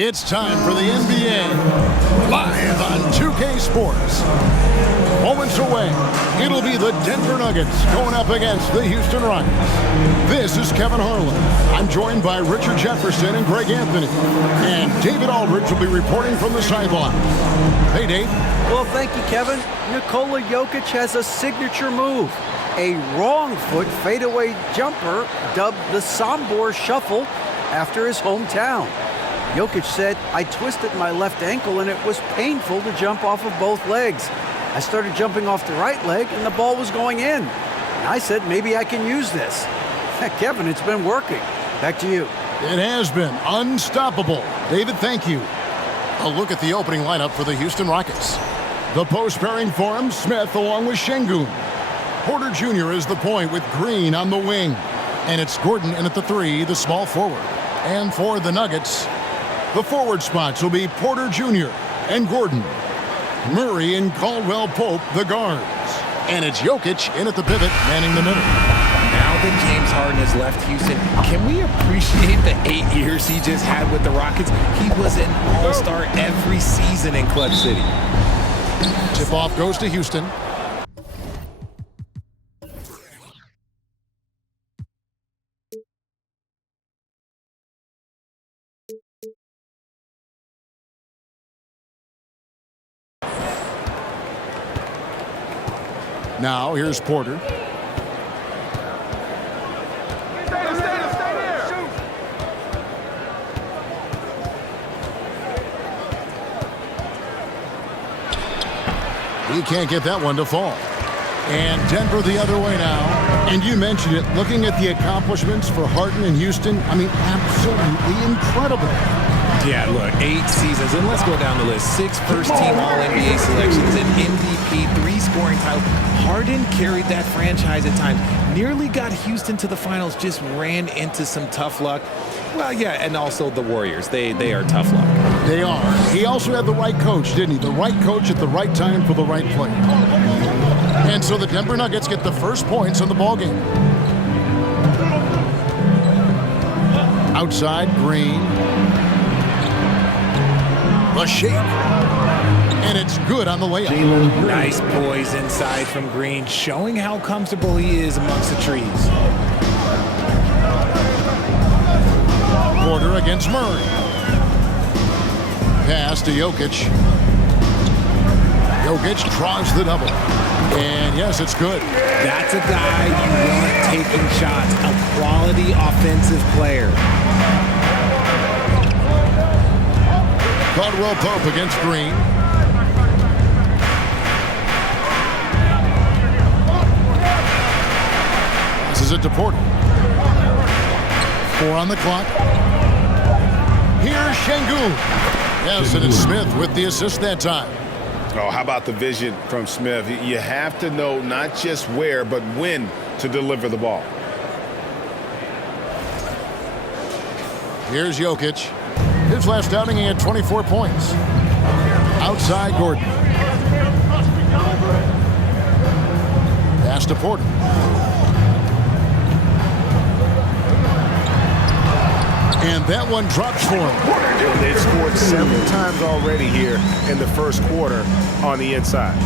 It's time for the NBA, live on 2K Sports. Moments away, it'll be the Denver Nuggets going up against the Houston Rockets. This is Kevin Harlan. I'm joined by Richard Jefferson and Greg Anthony. And David Aldridge will be reporting from the sideline. Hey, Dave. Well, thank you, Kevin. Nikola Jokic has a signature move. A wrong foot fadeaway jumper dubbed the Sombor Shuffle after his hometown. Jokic said, "I twisted my left ankle and it was painful to jump off of both legs. I started jumping off the right leg and the ball was going in. And I said, maybe I can use this." Kevin, it's been working. Back to you. It has been unstoppable. David, thank you. A look at the opening lineup for the Houston Rockets. The post pairing for him, Smith along with Şengün. Porter Jr. is the point with Green on the wing. And it's Gordon in at the 3, the small forward. And for the Nuggets, the forward spots will be Porter Jr. and Gordon. Murray and Caldwell Pope, the guards. And it's Jokic in at the pivot, manning the middle. Now that James Harden has left Houston, can we appreciate the 8 years he just had with the Rockets? He was an all-star every season in Clutch City. Tip-off goes to Houston. Now, here's Porter. He can't get that one to fall. And Denver the other way now. And you mentioned it, looking at the accomplishments for Harden and Houston, I mean, absolutely incredible. Yeah, look, 8 seasons, and let's go down the list. 6 first-team All-NBA selections, an MVP, 3 scoring titles. Harden carried that franchise at times. Nearly got Houston to the finals, just ran into some tough luck. Well, yeah, and also the Warriors. They are tough luck. They are. He also had the right coach, didn't he? The right coach at the right time for the right play. And so the Denver Nuggets get the first points in the ballgame. Outside, Green. The shake. And it's good on the layup. Nice poise inside from Green, showing how comfortable he is amongst the trees. Porter against Murray. Pass to Jokic. Jokic draws the double. And yes, it's good. That's a guy you want taking shots, a quality offensive player. Caldwell Pope against Green. Passes it to Porter. 4 on the clock. Here's Şengün. Yes, and it's Smith with the assist that time. Oh, how about the vision from Smith? You have to know not just where, but when to deliver the ball. Here's Jokic. His last outing, he had 24 points. Outside, Gordon. Pass to Porter. And that one drops for him. They've scored several times already here in the first quarter on the inside.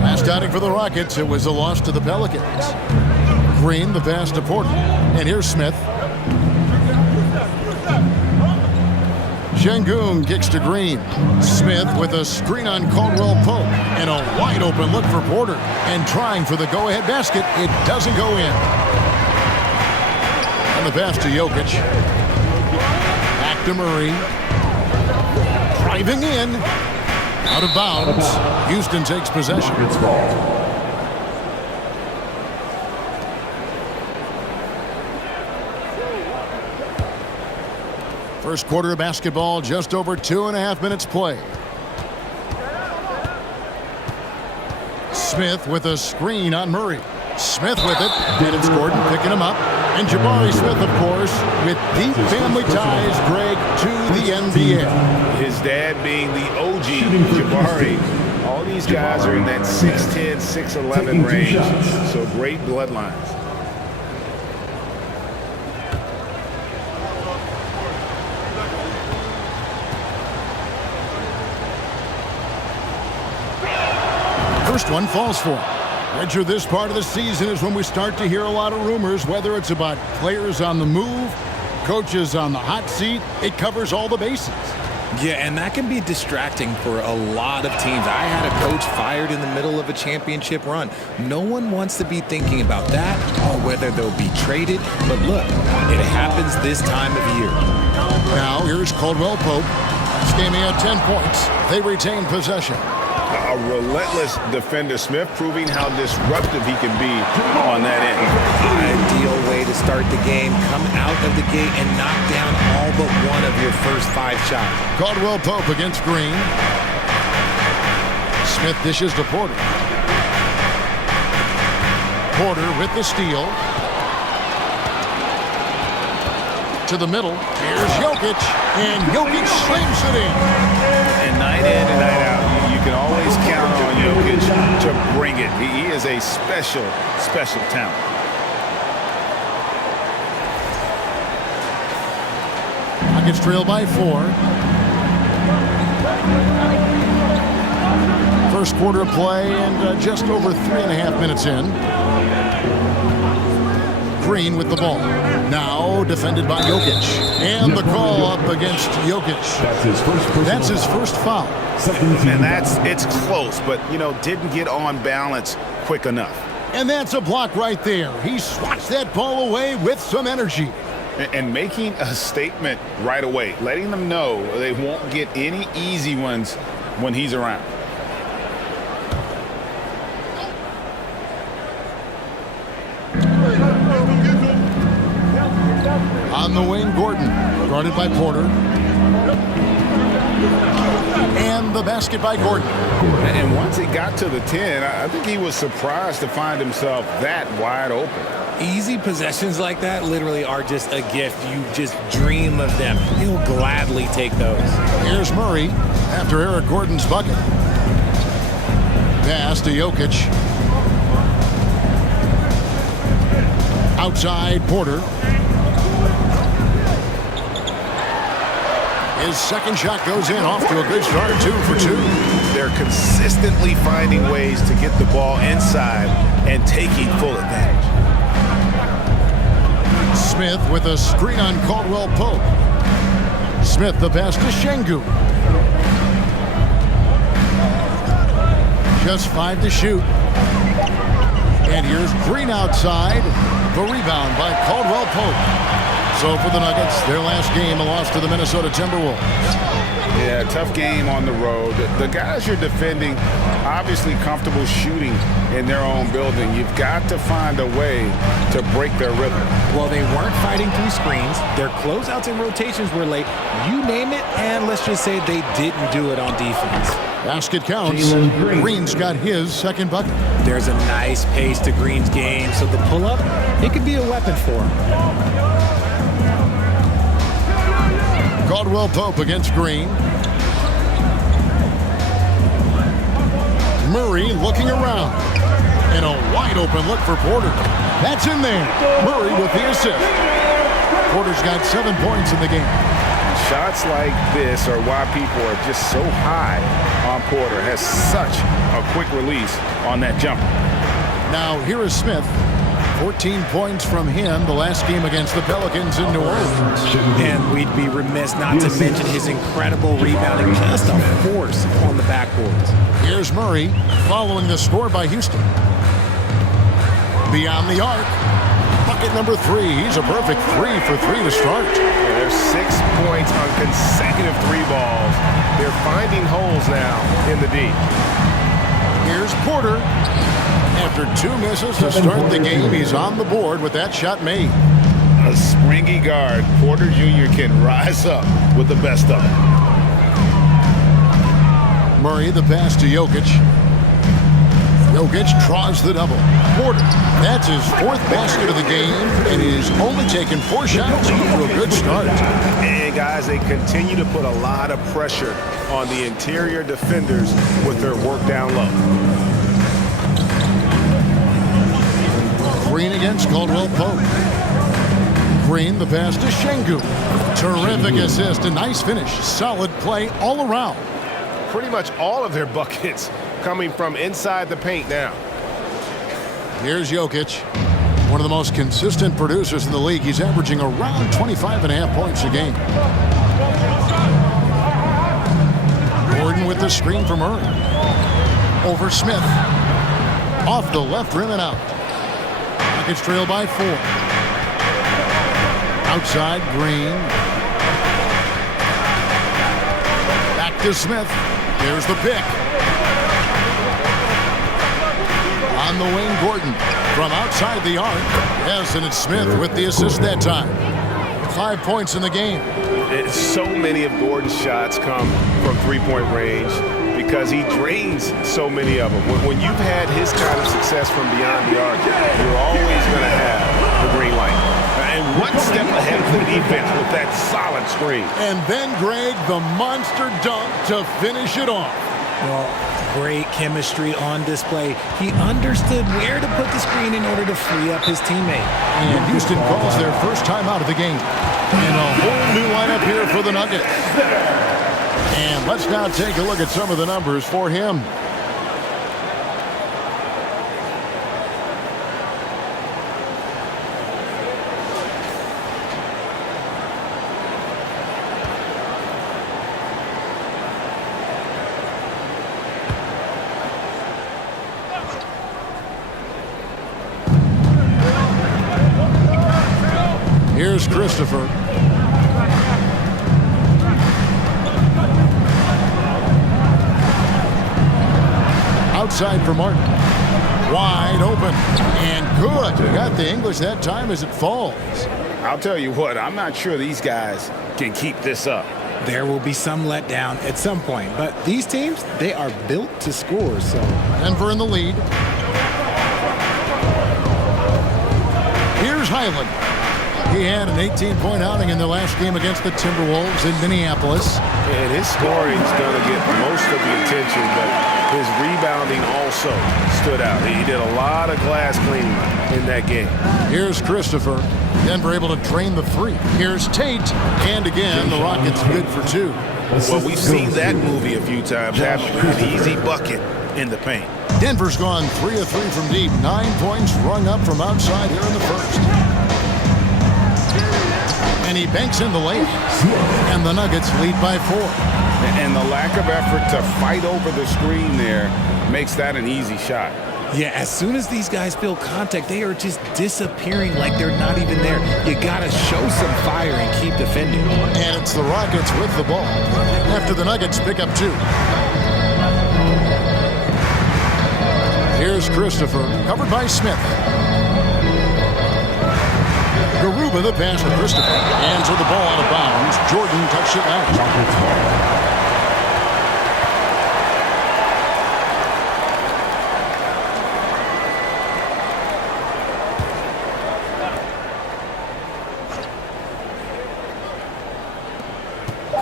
Last outing for the Rockets, it was a loss to the Pelicans. Green, the pass to Porter. And here's Smith. Şengün kicks to Green. Smith with a screen on Caldwell Pope. And a wide open look for Porter. And trying for the go-ahead basket. It doesn't go in. And the pass to Jokic. Back to Murray. Driving in. Out of bounds. Houston takes possession. First quarter of basketball, just over 2.5 minutes play. Smith with a screen on Murray. Smith with it, and it's Gordon picking him up. And Jabari Smith, of course, with deep family ties, Greg, to the NBA. His dad being the OG, Jabari. All these guys are in that 6'10", 6'11" range, so great bloodlines. First one falls for him. Enter this part of the season is when we start to hear a lot of rumors, whether it's about players on the move, coaches on the hot seat. It covers all the bases. Yeah, and that can be distracting for a lot of teams. I had a coach fired in the middle of a championship run. No one wants to be thinking about that or whether they'll be traded. But look, it happens this time of year. Now, here's Caldwell Pope. Scamming at 10 points. They retain possession. A relentless defender, Smith, proving how disruptive he can be on that end. Ideal way to start the game. Come out of the gate and knock down all but one of your first 5 shots. Caldwell Pope against Green. Smith dishes to Porter. Porter with the steal. To the middle. Here's Jokic. And Jokic slams it in. And night in and night out, you can always count on Jokic to bring it. He is a special, special talent. Rockets trail by 4. First quarter play and just over 3.5 minutes in. Green with the ball. Now defended by Jokic. And the call up against Jokic. That's his first foul. And it's close, but, didn't get on balance quick enough. And that's a block right there. He swats that ball away with some energy. And making a statement right away, letting them know they won't get any easy ones when he's around. On the wing, Gordon, guarded by Porter. And the basket by Gordon. And once he got to the 10, I think he was surprised to find himself that wide open. Easy possessions like that literally are just a gift. You just dream of them. He'll gladly take those. Here's Murray after Eric Gordon's bucket. Pass to Jokic. Outside, Porter. His second shot goes in, off to a good start, 2 for 2. They're consistently finding ways to get the ball inside and taking full advantage. Smith with a screen on Caldwell Pope. Smith the pass to Şengün. Just 5 to shoot. And here's Green outside. The rebound by Caldwell Pope. So for the Nuggets, their last game, a loss to the Minnesota Timberwolves. Yeah, tough game on the road. The guys you're defending, obviously comfortable shooting in their own building. You've got to find a way to break their rhythm. Well, they weren't fighting through screens. Their closeouts and rotations were late. You name it, and let's just say they didn't do it on defense. Basket counts. Green's got his second bucket. There's a nice pace to Green's game, so the pull-up, it could be a weapon for him. Caldwell Pope against Green. Murray looking around. And a wide open look for Porter. That's in there. Murray with the assist. Porter's got 7 points in the game. Shots like this are why people are just so high on Porter. Has such a quick release on that jumper. Now here is Smith. 14 points from him the last game against the Pelicans in New Orleans. And we'd be remiss not to mention his incredible rebounding, just a force on the backboards. Here's Murray following the score by Houston. Beyond the arc. Bucket number 3. He's a perfect 3 for 3 to start. There's 6 points on consecutive 3 balls. They're finding holes now in the D. Here's Porter. After 2 misses to start the game, he's on the board with that shot made. A springy guard, Porter Jr. can rise up with the best of it. Murray the pass to Jokic. Jokic draws the double. Porter, that's his 4th basket of the game, and he's only taken 4 shots to a good start. And guys, they continue to put a lot of pressure on the interior defenders with their work down low. Green against Caldwell Pope. Green the pass to Şengün. Terrific assist, a nice finish. Solid play all around. Pretty much all of their buckets coming from inside the paint now. Here's Jokic, one of the most consistent producers in the league. He's averaging around 25.5 points a game. Gordon with the screen from Murray. Over Smith. Off the left rim and out. Rockets trail by 4. Outside, Green. Back to Smith. There's the pick. On the wing, Gordon from outside the arc. Yes, and it's Smith with the assist that time. 5 points in the game. So many of Gordon's shots come from three-point range because he drains so many of them. When you've had his kind of success from beyond the arc, you're always going to have the green light. And one step ahead of the defense with that solid screen. And then, Greg, the monster dunk to finish it off. Well, great chemistry on display. He understood where to put the screen in order to free up his teammate. And Houston calls their first time out of the game. And a whole new lineup here for the Nuggets. And let's now take a look at some of the numbers for him. Here's Christopher. Outside for Martin. Wide open. And good. Got the English that time as it falls. I'll tell you what, I'm not sure these guys can keep this up. There will be some letdown at some point, but these teams, they are built to score. So Denver in the lead. Here's Highland. He had an 18-point outing in the last game against the Timberwolves in Minneapolis. And his scoring is going to get most of the attention, but his rebounding also stood out. He did a lot of glass cleaning in that game. Here's Christopher. Denver able to drain the 3. Here's Tate. And again, the Rockets good for 2. Well, we've seen that movie a few times happen. An easy bucket in the paint. Denver's gone 3 of 3 from deep. 9 points rung up from outside here in the first. And he banks in the lane. And the Nuggets lead by 4. And the lack of effort to fight over the screen there makes that an easy shot. yeah, as soon as these guys feel contact, they are just disappearing like they're not even there. You gotta show some fire and keep defending. And it's the Rockets with the ball after the Nuggets pick up 2. Here's Christopher, covered by Smith. Garuba the pass to Christopher. Hands of the ball out of bounds. Jordan touched it last.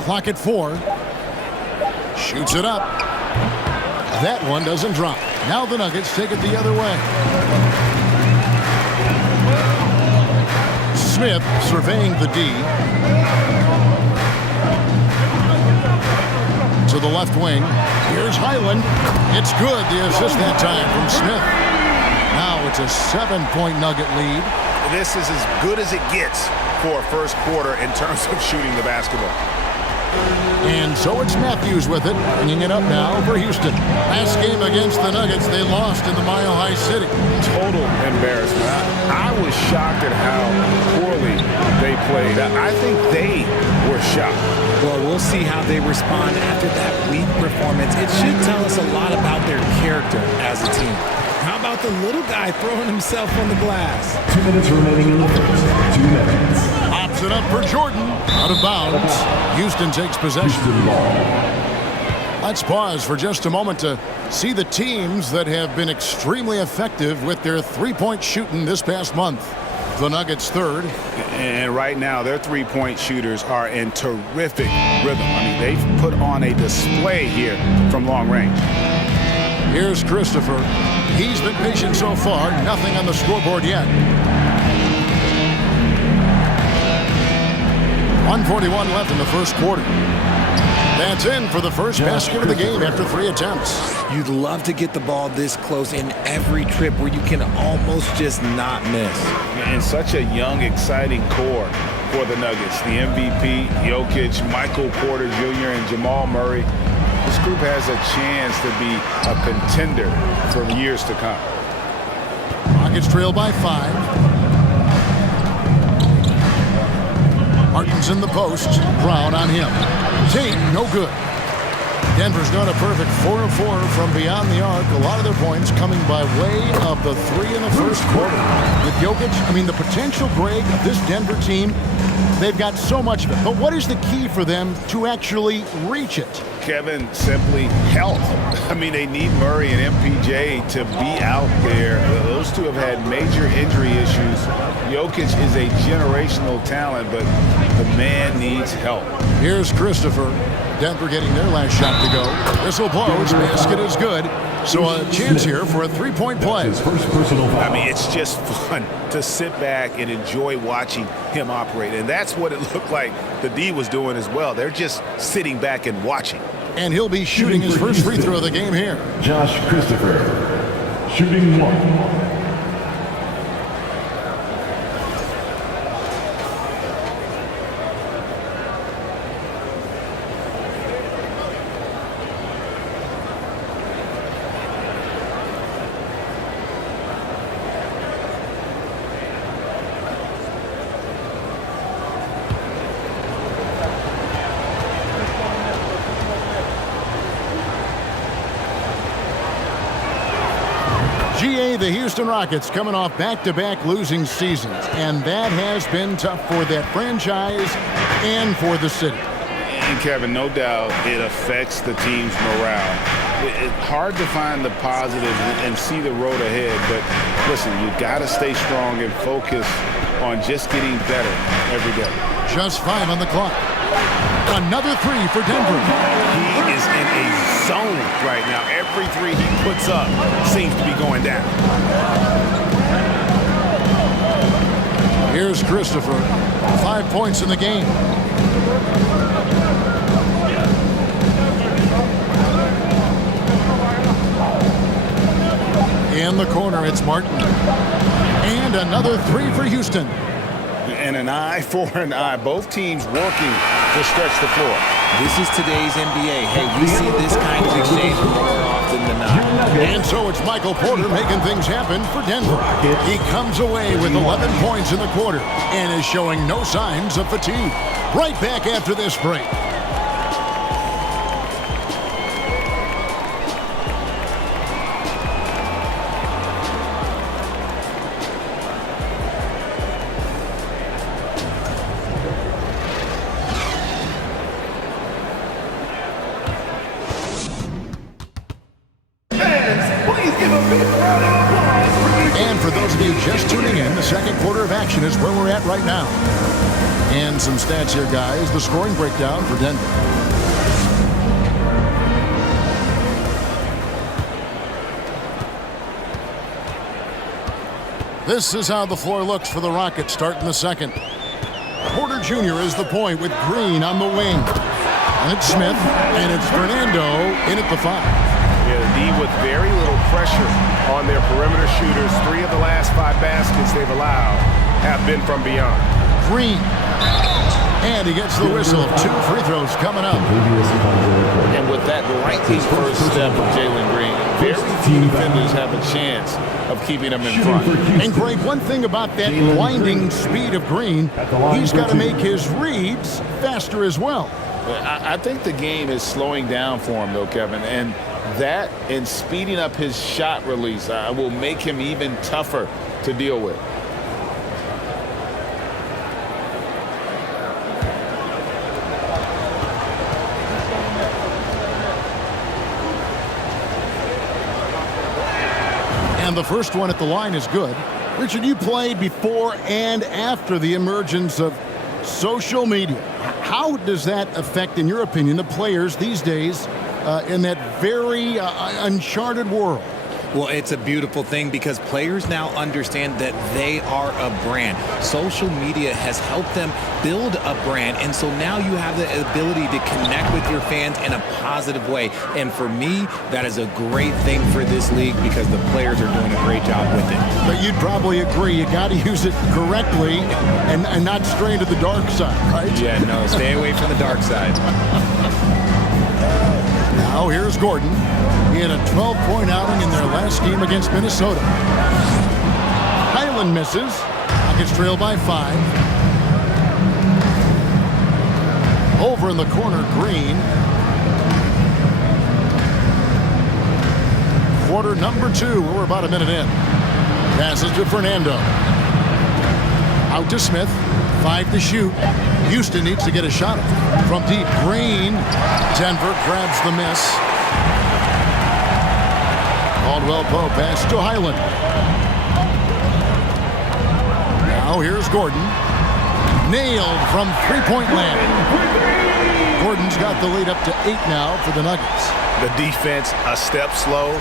Clock at 4. Shoots it up. That one doesn't drop. Now the Nuggets take it the other way. Smith surveying the D. To the left wing. Here's Highland. It's good. The assist that time from Smith. Now it's a 7-point Nugget lead. This is as good as it gets for a first quarter in terms of shooting the basketball. And so it's Matthews with it, bringing it up now for Houston. Last game against the Nuggets, they lost in the Mile High City. Total embarrassment. I was shocked at how poorly they played. I think they were shocked. Well, we'll see how they respond after that weak performance. It should tell us a lot about their character as a team. How about the little guy throwing himself on the glass? 2 minutes remaining in the first. 2 minutes. Pops it up for Jordan. Out of bounds. Houston takes possession. Let's pause for just a moment to see the teams that have been extremely effective with their three-point shooting this past month. The Nuggets third. And right now, their three-point shooters are in terrific rhythm. I mean, they've put on a display here from long range. Here's Christopher. He's been patient so far. Nothing on the scoreboard yet. 1:41 left in the first quarter. That's in for the first basket of the game after 3 attempts. You'd love to get the ball this close in every trip where you can almost just not miss. And such a young, exciting core for the Nuggets. The MVP, Jokic, Michael Porter Jr., and Jamal Murray. This group has a chance to be a contender for years to come. Rockets trail by 5. Martin's in the post. Brown on him. Tate, no good. Denver's got a perfect 4 of 4 from beyond the arc. A lot of their points coming by way of the 3 in the first quarter. With Jokic, I mean, the potential, Greg, of this Denver team, they've got so much of it. But what is the key for them to actually reach it? Kevin, simply health. I mean, they need Murray and MPJ to be out there. Those two have had major injury issues. Jokic is a generational talent, but the man needs help. Here's Christopher. Denver getting their last shot to go. Whistle blows. Basket is good. So a chance here for a 3-point play. His first personal foul. I mean, it's just fun to sit back and enjoy watching him operate. And that's what it looked like the D was doing as well. They're just sitting back and watching. And he'll be shooting his first free throw of the game here. Josh Christopher, shooting 1. GA, the Houston Rockets coming off back-to-back losing seasons, and that has been tough for that franchise and for the city. And Kevin, no doubt it affects the team's morale. It's hard to find the positive and see the road ahead, but listen, you got to stay strong and focus on just getting better every day. Just 5 on the clock. Another 3 for Denver. He is in a zone right now. Every 3 he puts up seems to be going down. Here's Christopher. 5 points in the game. In the corner, it's Martin. And another 3 for Houston. And an eye for an eye. Both teams working to stretch the floor. This is today's NBA. Hey, we see this kind of exchange more often than not. And so it's Michael Porter making things happen for Denver. He comes away with 11 points in the quarter and is showing no signs of fatigue. Right back after this break. And for those of you just tuning in, the second quarter of action is where we're at right now. And some stats here, guys. The scoring breakdown for Denver. This is how the floor looks for the Rockets starting the second. Porter Jr. is the point with Green on the wing. And it's Smith, and it's Fernando in at the 5. Yeah, the D with very little pressure on their perimeter shooters. 3 of the last 5 baskets they've allowed have been from beyond. Green. And he gets the whistle. 2 free throws coming up. And with that lightning first step of Jalen Green, very few defenders have a chance of keeping him in front. And Greg, one thing about that blinding speed of Green, he's got to make his reads faster as well. I think the game is slowing down for him, though, Kevin, and that and speeding up his shot release will make him even tougher to deal with. And the first one at the line is good. Richard, you played before and after the emergence of social media. How does that affect, in your opinion, the players these days in that very uncharted world? Well, it's a beautiful thing because players now understand that they are a brand. Social media has helped them build a brand, and so now you have the ability to connect with your fans in a positive way. And for me, that is a great thing for this league because the players are doing a great job with it. But you'd probably agree you got to use it correctly and not stray into the dark side, right? Yeah, no, stay away from the dark side. Now here's Gordon. He had a 12-point outing in their last game against Minnesota. Highland misses. Rockets trail by 5. Over in the corner, Green. Quarter number 2. We're about a minute in. Passes to Fernando. Out to Smith. 5 to shoot. Houston needs to get a shot from deep. Green. Denver grabs the miss. Caldwell Pope pass to Highland. Now here's Gordon. Nailed from three-point land. Gordon's got the lead up to 8 now for the Nuggets. The defense a step slow.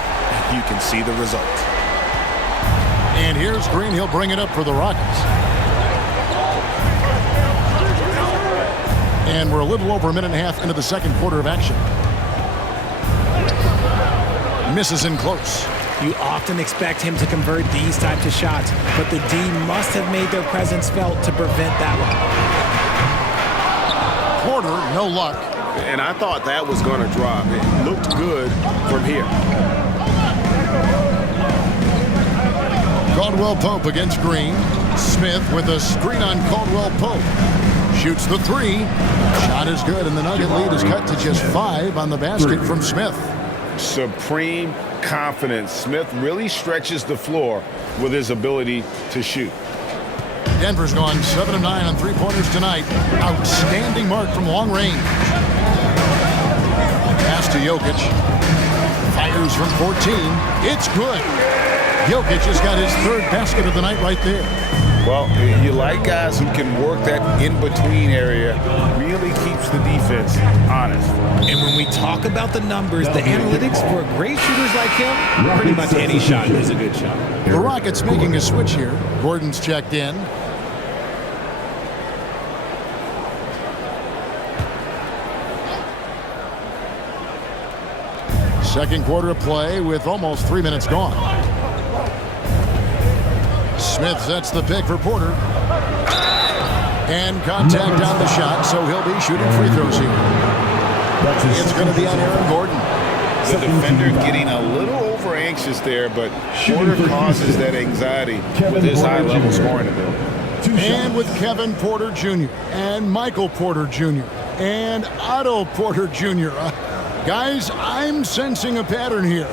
You can see the result. And here's Green. He'll bring it up for the Rockets. And we're a little over a minute and a half into the second quarter of action. Misses in close. You often expect him to convert these types of shots, but the D must have made their presence felt to prevent that one. Porter, no luck. And I thought that was going to drop. It looked good from here. Caldwell Pope against Green. Smith with a screen on Caldwell Pope. Shoots the 3. Shot is good, and the Nugget lead is cut to just 5 on the basket from Smith. Supreme confidence. Smith really stretches the floor with his ability to shoot. Denver's gone 7 of 9 on three-pointers tonight. Outstanding mark from long range. Pass to Jokic. Fires from 14. It's good. Jokic has got his 3rd basket of the night right there. Well, you like guys who can work that in-between area, really keeps the defense honest. And when we talk about the numbers, the analytics for great shooters like him, pretty much any shot is a good shot. The Rockets making a switch here. Gordon's checked in. Second quarter of play with almost 3 minutes gone. Smith sets the pick for Porter. And contact on the shot, so he'll be shooting free throws here. It's going to be on Aaron Gordon. The defender getting a little over anxious there, but Porter causes that anxiety with his high-level scoring ability. And with Kevin Porter Jr. and Michael Porter Jr. and Otto Porter Jr. Guys, I'm sensing a pattern here.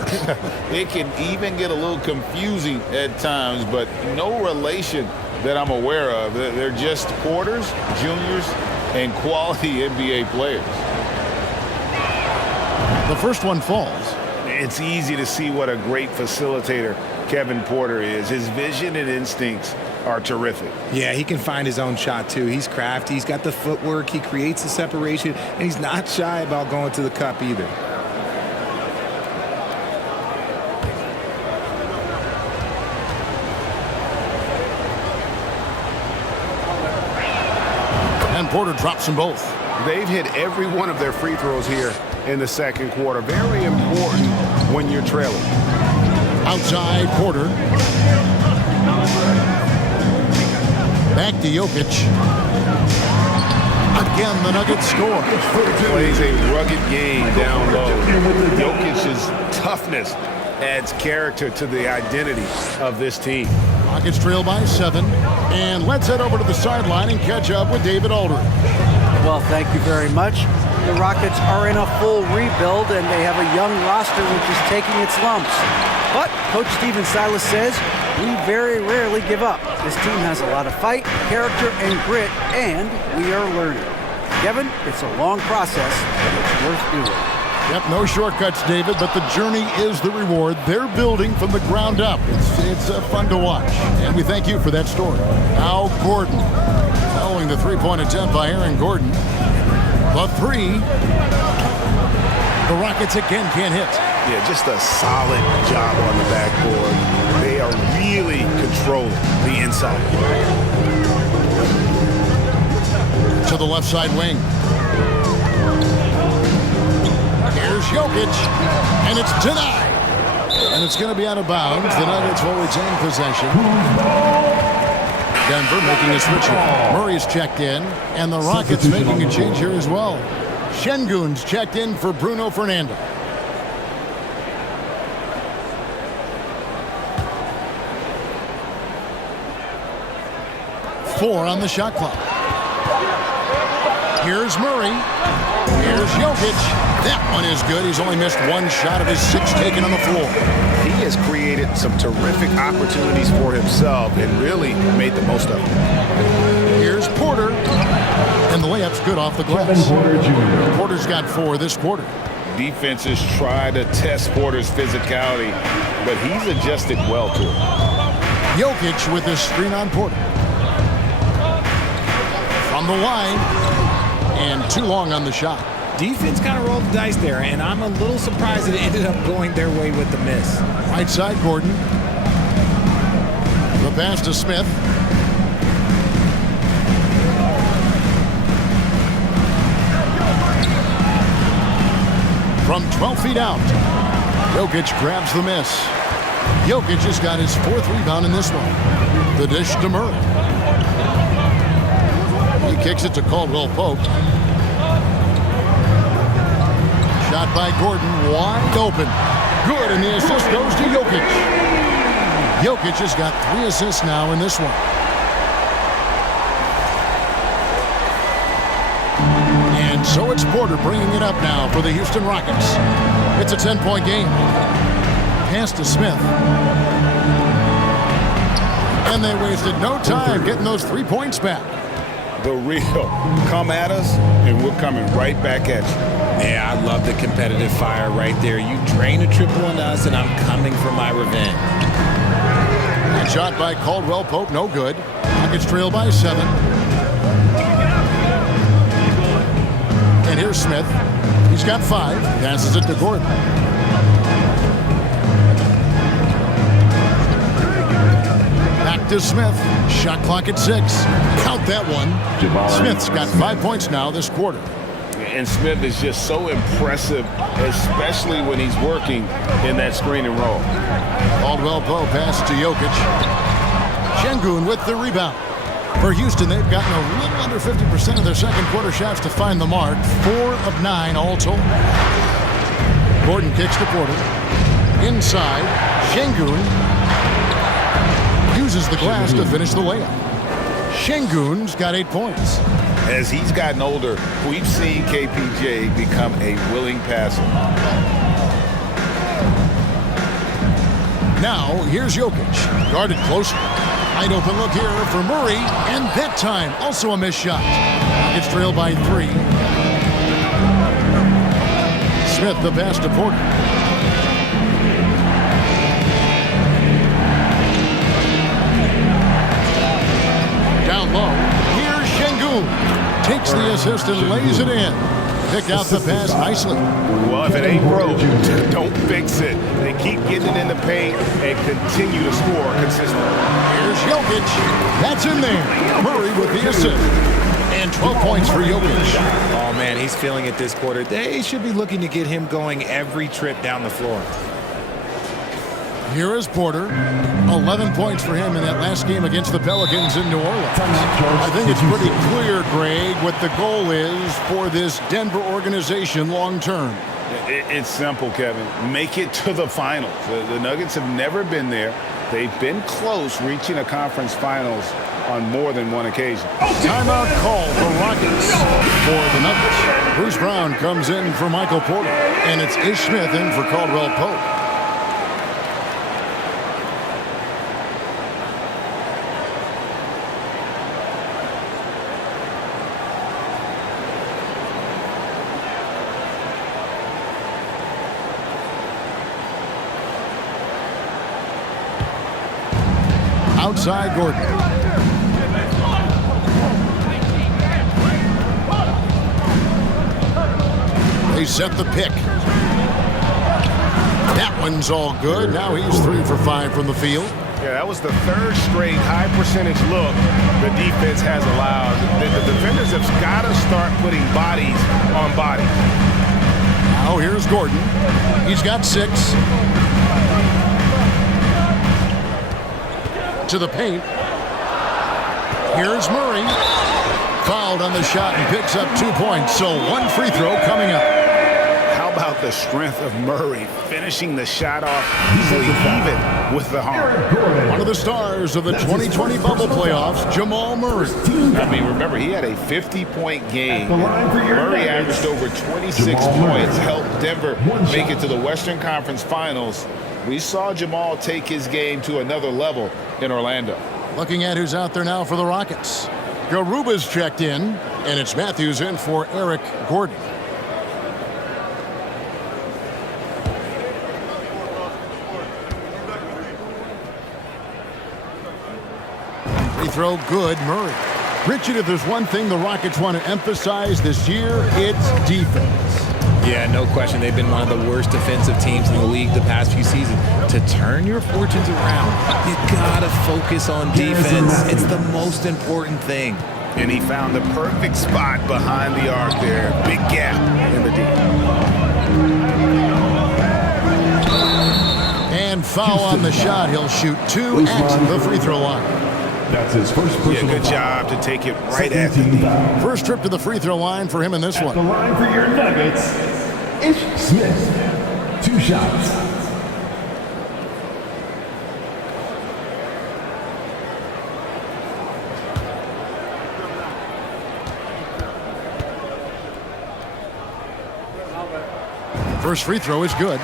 It can even get a little confusing at times, but no relation that I'm aware of. They're just Porters, Juniors, and quality NBA players. The first one falls. It's easy to see what a great facilitator Kevin Porter is. His vision and instincts are terrific. Yeah, he can find his own shot too. He's crafty, he's got the footwork, he creates the separation, and he's not shy about going to the cup either. And Porter drops them both. They've hit every one of their free throws here in the second quarter. Very important when you're trailing. Outside, Porter. Back to Jokic. Again, the Nuggets score. Plays a rugged game down low. Jokic's toughness adds character to the identity of this team. Rockets trail by 7. And let's head over to the sideline and catch up with David Aldridge. Well, thank you very much. The Rockets are in a full rebuild, and they have a young roster which is taking its lumps. But Coach Stephen Silas says we very rarely give up. This team has a lot of fight, character, and grit, and we are learning. Kevin, it's a long process, but it's worth doing. Yep, no shortcuts, David, but the journey is the reward. They're building from the ground up. It's fun to watch, and we thank you for that story. Now Gordon, following the three-point attempt by Aaron Gordon. The 3. The Rockets again can't hit. Yeah, just a solid job on the back control it, the inside. To the left side wing. Here's Jokic, and it's denied. And it's going to be out of bounds. The Nuggets will retain possession. Denver making a switch here. Murray's checked in, and the Rockets making a change here as well. Şengün's checked in for Bruno Fernando. Four on the shot clock. Here's Murray. Here's Jokic. That one is good. He's only missed one shot of his 6 taken on the floor. He has created some terrific opportunities for himself and really made the most of them. Here's Porter. And the layup's good off the glass. Porter's got 4 this quarter. Defenses try to test Porter's physicality, but he's adjusted well to it. Jokic with his screen on Porter. From the line. And too long on the shot. Defense kind of rolled the dice there, and I'm a little surprised it ended up going their way with the miss. Right side, Gordon. The pass to Smith. From 12 feet out, Jokic grabs the miss. Jokic has got his 4th rebound in this one. The dish to Murray. He kicks it to Caldwell Pope. Shot by Gordon, wide open. Good, and the assist goes to Jokic. Jokic has got 3 assists now in this one. And so it's Porter bringing it up now for the Houston Rockets. It's a 10-point game. Pass to Smith. And they wasted no time getting those 3 points back. The real come at us, and we're coming right back at you. Yeah, I love the competitive fire right there. You drain a triple on us, and I'm coming for my revenge. And shot by Caldwell Pope, no good. Rockets trail by 7. And here's Smith. He's got 5. Passes it to Gordon. Back to Smith. Shot clock at 6. Count that one. Smith's got 5 points now this quarter. And Smith is just so impressive, especially when he's working in that screen and roll. Caldwell Pope pass to Jokic. Şengün with the rebound. For Houston, they've gotten a little under 50% of their second quarter shots to find the mark. 4 of 9 all told. Gordon kicks to Porter. Inside, Şengün uses the glass to finish the layup. Şengün's got 8 points. As he's gotten older, we've seen KPJ become a willing passer. Now, here's Jokic. Guarded closely. Wide open look here for Murray. And that time, also a missed shot. Rockets trail by 3. Smith the pass to Porter. Down low. Here's Şengün. Takes the assist and lays it in. Pick out the pass nicely. Well, if it ain't broke, don't fix it. They keep getting it in the paint and continue to score consistently. Here's Jokic. That's in there. Murray with the assist. And 12 points for Jokic. Oh, man, he's feeling it this quarter. They should be looking to get him going every trip down the floor. Here is Porter. 11 points for him in that last game against the Pelicans in New Orleans. I think it's pretty clear, Greg, what the goal is for this Denver organization long term. It's simple, Kevin. Make it to the finals. The Nuggets have never been there. They've been close reaching a conference finals on more than one occasion. Timeout call for Rockets for the Nuggets. Bruce Brown comes in for Michael Porter, and it's Ish Smith in for Caldwell Pope. Outside Gordon. They set the pick. That one's all good. Now he's 3 for 5 from the field. Yeah, that was the third straight high percentage look the defense has allowed. The defenders have got to start putting bodies on bodies. Now here's Gordon. He's got 6. To the paint. Here's Murray. Fouled on the shot and picks up 2 points. So 1 free throw coming up. How about the strength of Murray finishing the shot off easily, even with the harm? One of the stars of the 2020 bubble playoffs, Jamal Murray. I mean, remember, he had a 50-point game. Murray averaged over 26 points, helped Denver make it to the Western Conference Finals. We saw Jamal take his game to another level in Orlando. Looking at who's out there now for the Rockets. Garuba's checked in, and it's Matthews in for Eric Gordon. Free throw good, Murray. Richard, if there's one thing the Rockets want to emphasize this year, it's defense. Yeah, no question. They've been one of the worst defensive teams in the league the past few seasons. To turn your fortunes around, you gotta focus on defense. It's the most important thing. And he found the perfect spot behind the arc there. Big gap in the D. And foul on the shot. He'll shoot 2 at the free throw line. That's his first personal Yeah, good job to take it right at the D. First trip to the free throw line for him in this At one. the line for your Nuggets, Ish Smith. 2 shots. First free throw is good.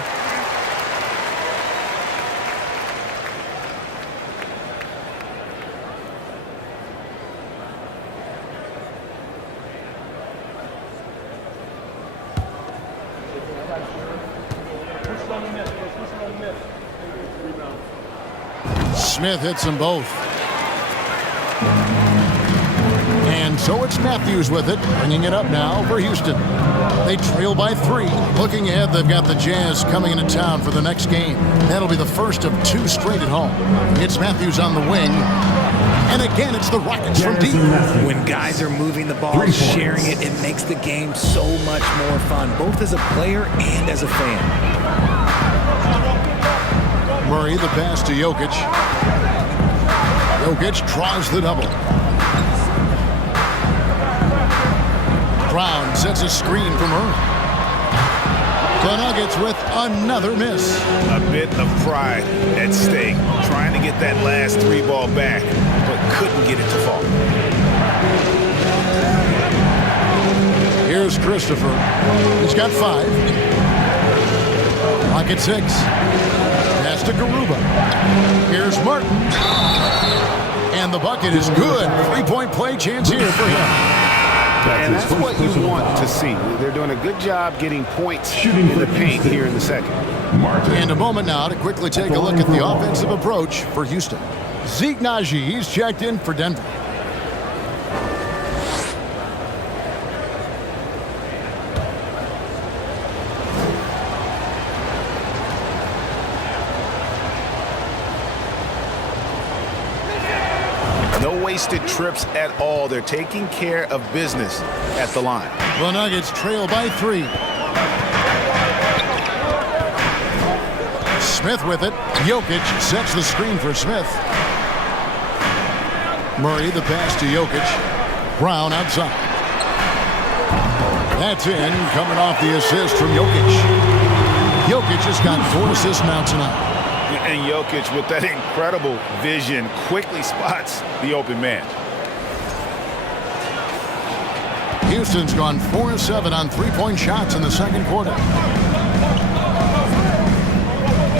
Smith hits them both. And so it's Matthews with it, bringing it up now for Houston. They trail by 3. Looking ahead, they've got the Jazz coming into town for the next game. That'll be the first of 2 straight at home. It's Matthews on the wing. And again, it's the Rockets from deep. When guys are moving the ball, sharing it, it makes the game so much more fun, both as a player and as a fan. Murray, the pass to Jokic. Jokic draws the double. Brown sets a screen for Murray. The Nuggets with another miss. A bit of pride at stake, trying to get that last 3 ball back, but couldn't get it to fall. Here's Christopher. He's got 5. Rocket 6. Pass to Garuba. Here's Martin. And the bucket is good. 3-point play chance here for him. And that's what you want to see. They're doing a good job getting points in the paint here in the second. And a moment now to quickly take a look at the offensive approach for Houston. Zeke Naji, he's checked in for Denver. No wasted trips at all. They're taking care of business at the line. The Nuggets trail by 3. Smith with it. Jokic sets the screen for Smith. Murray, the pass to Jokic. Brown outside. That's in, coming off the assist from Jokic. Jokic has got 4 assists now tonight. And Jokic, with that incredible vision, quickly spots the open man. Houston's gone 4 of 7 on 3-point shots in the second quarter.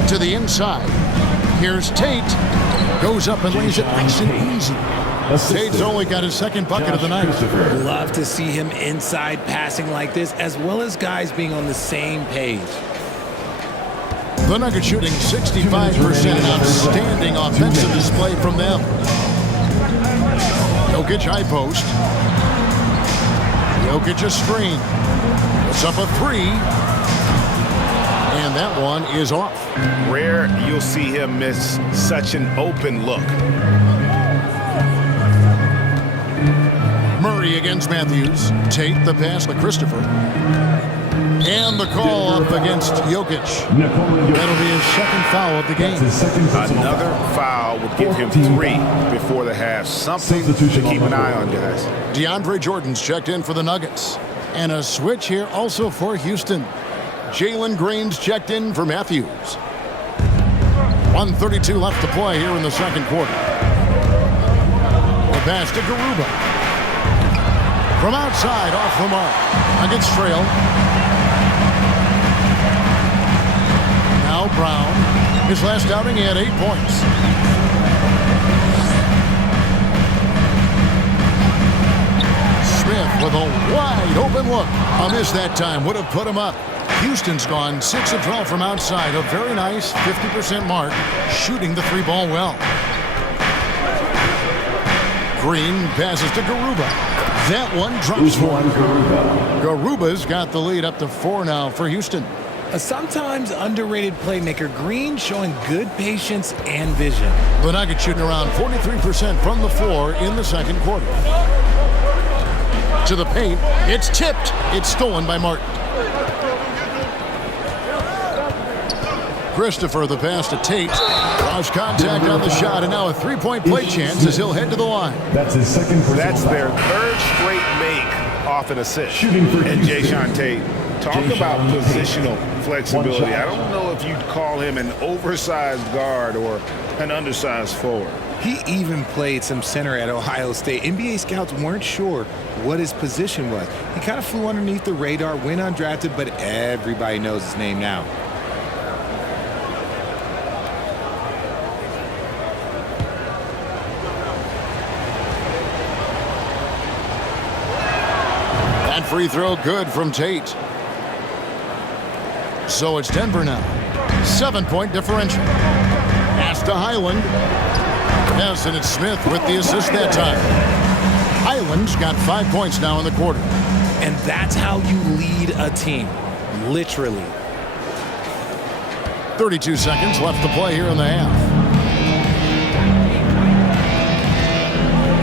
To the inside. Here's Tate. Goes up and lays it nice and easy. Tate's only got his second bucket of the night. Love to see him inside passing like this, as well as guys being on the same page. The Nuggets shooting 65%, an outstanding offensive display from them. Jokic high post. Jokic a screen. Puts up a 3. And And that one is off. Rare you'll see him miss such an open look. Murray against Matthews. Tate the pass to Christopher. And the call up against Jokic. That'll be his second foul of the game. Another foul would give him 3 before the half. Something to keep an eye on, guys. DeAndre Jordan's checked in for the Nuggets. And a switch here also for Houston. Jalen Green's checked in for Matthews. 1:32 left to play here in the second quarter. The pass to Garuba. From outside, off the mark. Nuggets trail. Now Brown. His last outing, he had 8 points. Smith with a wide open look. A miss that time would have put him up. Houston's gone 6 of 12 from outside. A very nice 50% mark, shooting the 3-ball well. Green passes to Garuba. That one drops one. Garuba's got the lead up to 4 now for Houston. A sometimes underrated playmaker, Green showing good patience and vision. The Nuggets shooting around 43% from the floor in the second quarter. To the paint, it's tipped. It's stolen by Martin. Christopher, the pass to Tate. Lost contact on the shot, and now a 3-point play chance as he'll head to the line. That's his second personal That's their foul. 3rd straight make off an assist. Shooting for And Houston. Jayshawn Tate, talk about positional flexibility. I don't know if you'd call him an oversized guard or an undersized forward. He even played some center at Ohio State. NBA scouts weren't sure what his position was. He kind of flew underneath the radar, went undrafted, but everybody knows his name now. That free throw good from Tate. So it's Denver now. 7-point differential. Pass to Highland. Yes, and it's Smith with the assist that time. Highland's got 5 points now in the quarter. And that's how you lead a team, literally. 32 seconds left to play here in the half.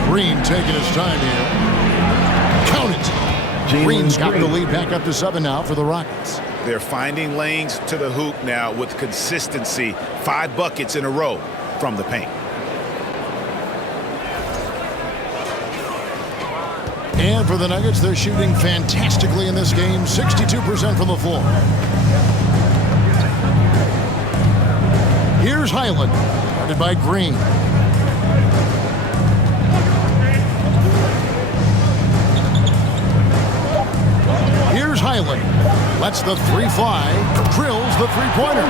Green taking his time here. Count it. Green's got the lead back up to 7 now for the Rockets. They're finding lanes to the hoop now with consistency. 5 buckets in a row from the paint. And for the Nuggets, they're shooting fantastically in this game, 62% from the floor. Here's Highland, guarded by Green. Here's Highland. Lets the 3 fly. Drills the 3-pointer.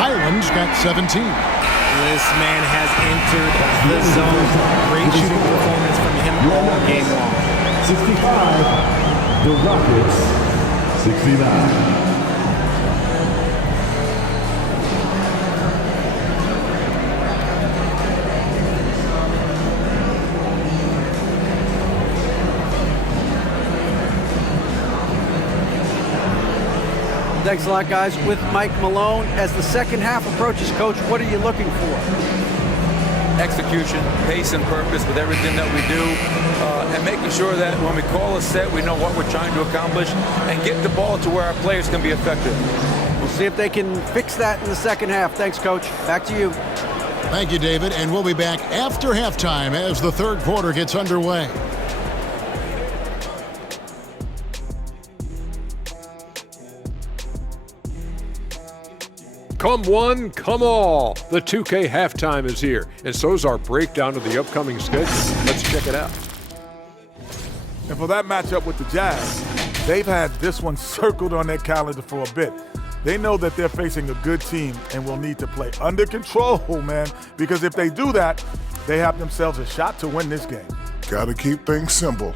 Highland's got 17. This man has entered the zone. Great shooting performance from him all game long. 65. The Rockets, 69. Thanks a lot, guys. With Mike Malone, as the second half approaches, Coach, what are you looking for? Execution, pace, and purpose with everything that we do, and making sure that when we call a set, we know what we're trying to accomplish and get the ball to where our players can be effective. We'll see if they can fix that in the second half. Thanks, Coach. Back to you. Thank you, David, and we'll be back after halftime as the third quarter gets underway. Come one, come all. The 2K halftime is here, and so's our breakdown of the upcoming schedule. Let's check it out. And for that matchup with the Jazz, they've had this one circled on their calendar for a bit. They know that they're facing a good team and will need to play under control, man, because if they do that, they have themselves a shot to win this game. Gotta keep things simple.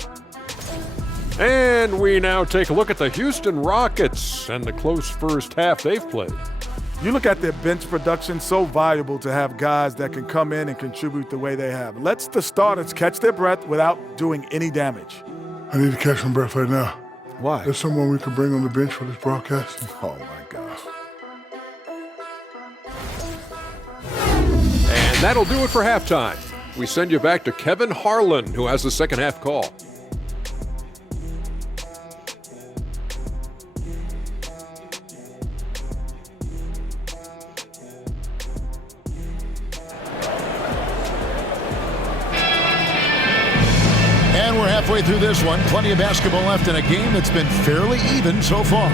And we now take a look at the Houston Rockets and the close first half they've played. You look at their bench production, so valuable to have guys that can come in and contribute the way they have. Lets the starters catch their breath without doing any damage. I need to catch my breath right now. Why? There's someone we could bring on the bench for this broadcast. Oh, my gosh. that'll do it for halftime. We send you back to Kevin Harlan, who has the second half call. And we're halfway through this one. Plenty of basketball left in a game that's been fairly even so far.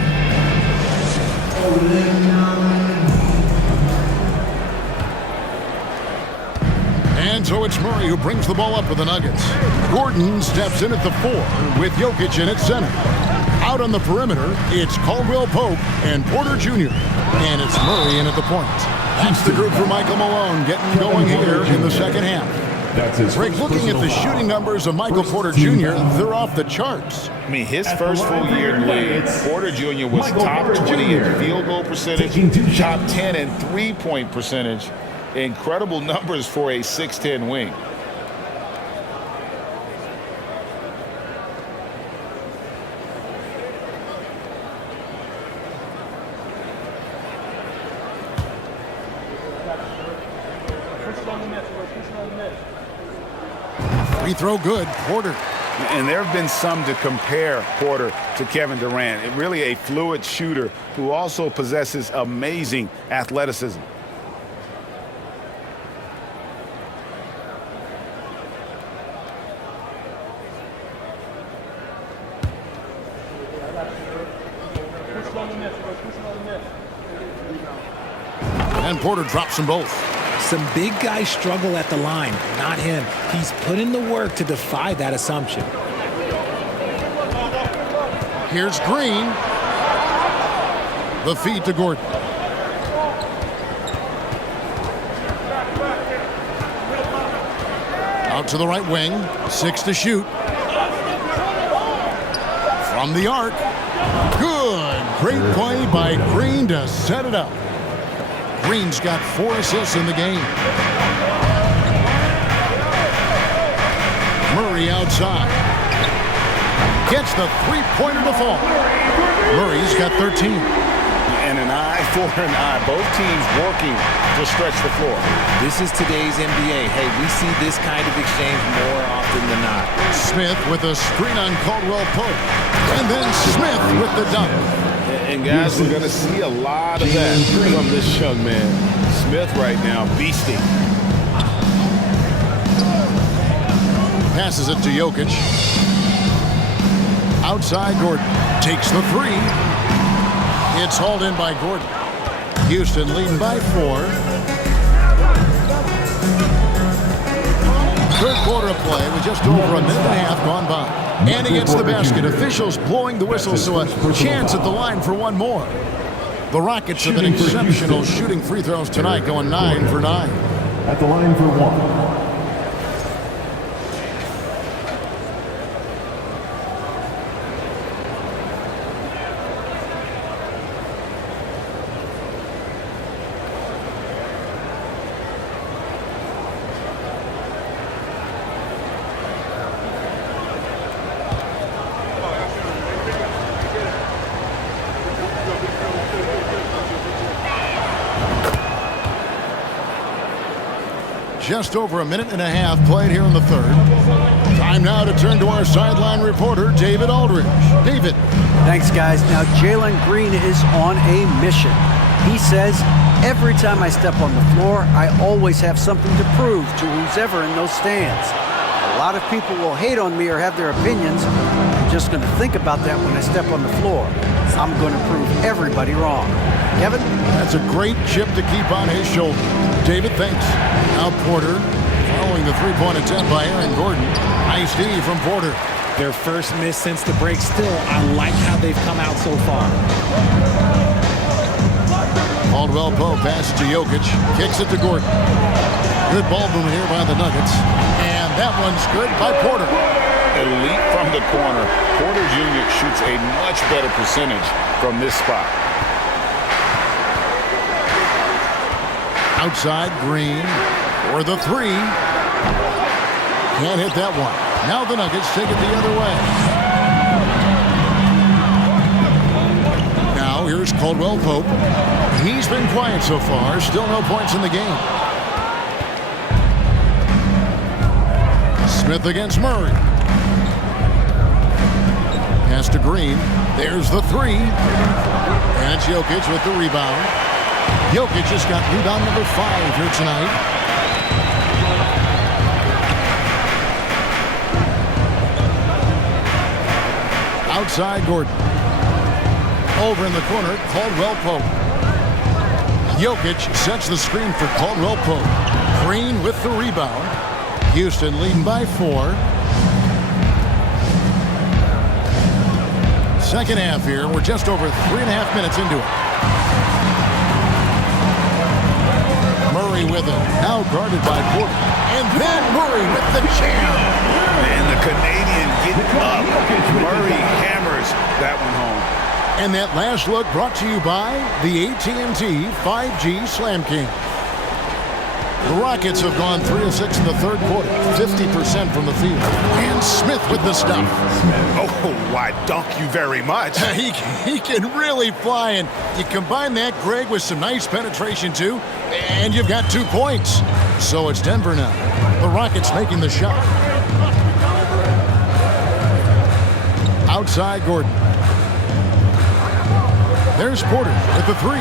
And so it's Murray who brings the ball up with the Nuggets. Gordon steps in at the 4 with Jokic in at center. Out on the perimeter, it's Caldwell Pope and Porter Jr. And it's Murray in at the point. That's the group for Michael Malone getting going here in the second half. That's his Rick, looking at the shooting numbers of Michael Porter Jr., they're off the charts. I mean, his first full year in the league, Porter Jr. was top 20 in field goal percentage, top 10 in three-point percentage. Incredible numbers for a 6'10" wing. Free throw good, Porter. And there have been some to compare Porter to Kevin Durant. Really a fluid shooter who also possesses amazing athleticism. And Porter drops them both. Some big guys struggle at the line, not him. He's put in the work to defy that assumption. Here's Green. The feed to Gordon. Out to the right wing. 6 to shoot. From the arc. Good. Great play by Green to set it up. Green's got 4 assists in the game. Murray outside. Gets the three-pointer to fall. Murray's got 13. And an eye for an eye. Both teams working to stretch the floor. This is today's NBA. Hey, we see this kind of exchange more often than not. Smith with a screen on Caldwell Pope. And then Smith with the dunk. And guys, we're going to see a lot of that from this young man. Smith right now, beasting. Passes it to Jokic. Outside Gordon. Takes the 3. It's hauled in by Gordon. Houston leading by 4. Third quarter of play with just over a minute and a half gone by. And he gets the basket. Officials blowing the whistle, so a chance at the line for one more. The Rockets have been exceptional shooting free throws tonight, going 9 for 9. At the line for 1. Just over a minute and a half played here in the third. Time now to turn to our sideline reporter, David Aldridge. David. Thanks, guys. Now, Jalen Green is on a mission. He says, every time I step on the floor, I always have something to prove to who's ever in those stands. A lot of people will hate on me or have their opinions. I'm just going to think about that when I step on the floor. I'm going to prove everybody wrong. Kevin? That's a great chip to keep on his shoulder. David, thanks. Now Porter following the three-point attempt by Aaron Gordon. Nice D from Porter. Their first miss since the break. Still, I like how they've come out so far. Caldwell Pope passes to Jokic. Kicks it to Gordon. Good ball movement here by the Nuggets. And that one's good by Porter. Elite from the corner. Porter Jr. shoots a much better percentage from this spot. Outside Green for the 3. Can't hit that one. Now the Nuggets take it the other way. Now here's Caldwell Pope. He's been quiet so far. Still no points in the game. Smith against Murray. Pass to Green. There's the three. And it's Jokic with the rebound. Jokic has got rebound number 5 here tonight. Outside Gordon. Over in the corner, Caldwell Pope. Jokic sets the screen for Caldwell Pope. Green with the rebound. Houston leading by 4. Second half here. We're just over 3.5 minutes into it. Murray with it. Now guarded by Porter. And then Murray with the jam. And the Canadian getting up. Murray hammers that one home. And that last look brought to you by the AT&T 5G Slam King. The Rockets have gone 3 of 6 in the third quarter, 50% from the field. And Smith with the stuff. Oh, why dunk you very much. He can really fly, and you combine that, Greg, with some nice penetration too, and you've got 2 points. So it's Denver now. The Rockets making the shot. Outside Gordon. There's Porter with the 3.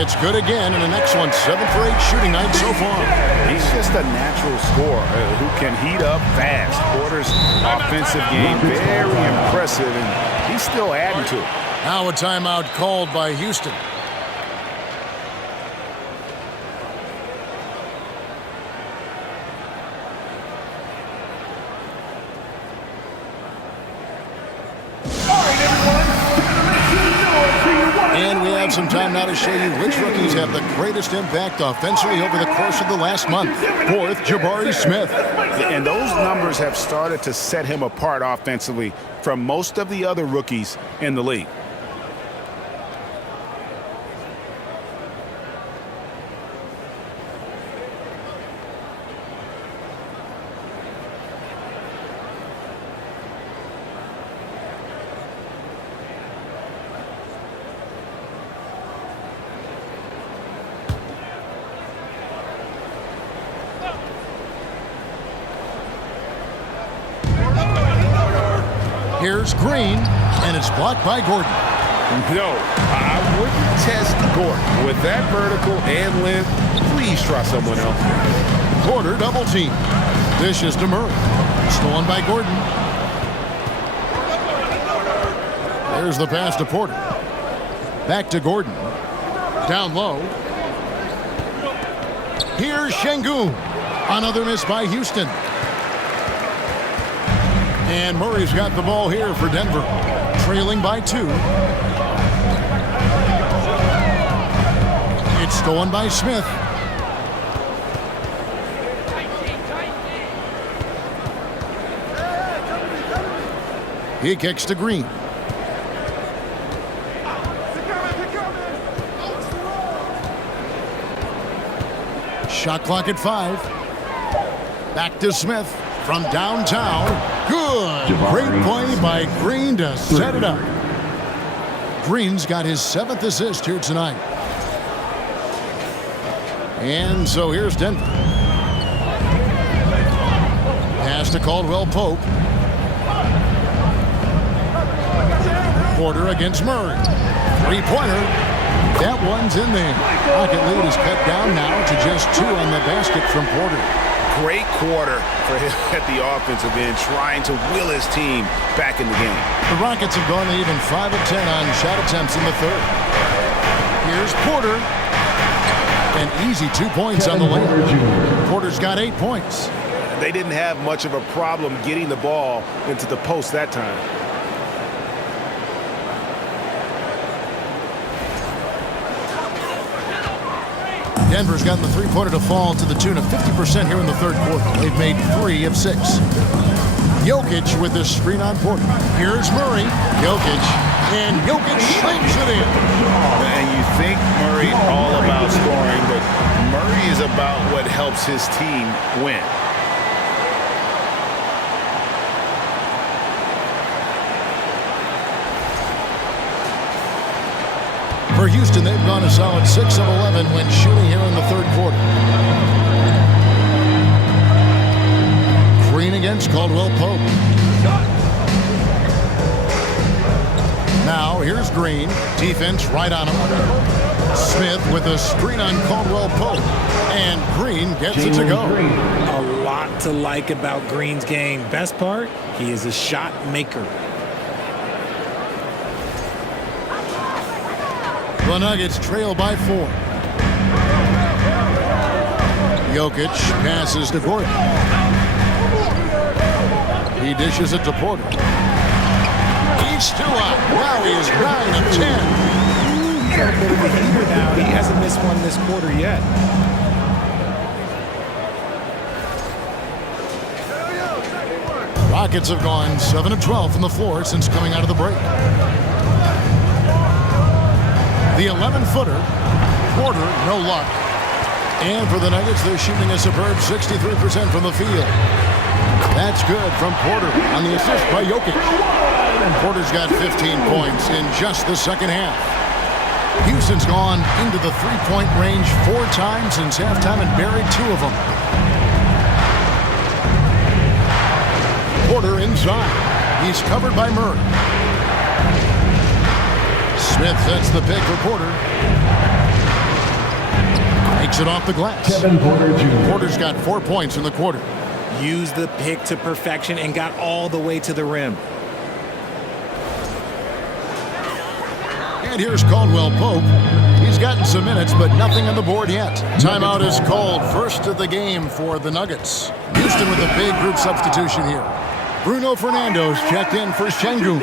It's good again, and an excellent 7 for 8 shooting night so far. He's just a natural scorer who can heat up fast. Porter's offensive game, very impressive, and he's still adding to it. Now a timeout called by Houston. And we have some time now to show you which rookies have the greatest impact offensively over the course of the last month. 4th, Jabari Smith. And those numbers have started to set him apart offensively from most of the other rookies in the league. Here's Green, and it's blocked by Gordon. No, I wouldn't test Gordon. With that vertical and length, please try someone else. Porter double team. Dishes to Murray. Stolen by Gordon. There's the pass to Porter. Back to Gordon. Down low. Here's Şengün. Another miss by Houston. And Murray's got the ball here for Denver. Trailing by 2. It's stolen by Smith. He kicks to Green. Shot clock at 5. Back to Smith from downtown. Good. Great play by Green to set it up. Green's got his 7th assist here tonight. And so here's Denver. Pass to Caldwell Pope. Porter against Murray. 3-pointer. That one's in there. Rocket lead is cut down now to just 2 on the basket from Porter. Great quarter for him at the offensive end, trying to will his team back in the game. The Rockets have gone to even 5 of 10 on shot attempts in the third. Here's Porter. An easy 2 points on the layup. Porter's got 8 points. They didn't have much of a problem getting the ball into the post that time. Denver's gotten the 3-pointer to fall to the tune of 50% here in the third quarter. They've made 3 of 6. Jokic with the screen on Porter. Here's Murray. Jokic. And Jokic slings it in. And you think Murray all about scoring, but Murray is about what helps his team win. For Houston, they've gone a solid 6 of 11 when shooting here in the third quarter. Green again. against Caldwell Pope. Now here's Green. Defense right on him. Smith with a screen on Caldwell Pope. And Green gets it to go. A lot to like about Green's game. Best part, he is a shot maker. The Nuggets trail by 4. Jokic passes to Gordon. He dishes it to Porter. He's still out. Now he is 9 of 10. He's got a bit of a heater now. He hasn't missed one this quarter yet. Rockets have gone 7 of 12 from the floor since coming out of the break. The 11-footer, Porter, no luck. And for the Nuggets, they're shooting a superb 63% from the field. That's good from Porter on the assist by Jokic. And Porter's got 15 points in just the second half. Houston's gone into the three-point range 4 times since halftime and buried 2 of them. Porter inside. He's covered by Murray. Smith sets the pick for Porter. Takes it off the glass. Kevin Porter Jr. Porter's got 4 points in the quarter. Used the pick to perfection and got all the way to the rim. And here's Caldwell Pope. He's gotten some minutes, but nothing on the board yet. Timeout is called. First of the game for the Nuggets. Houston with a big group substitution here. Bruno Fernando's checked in for Şengün.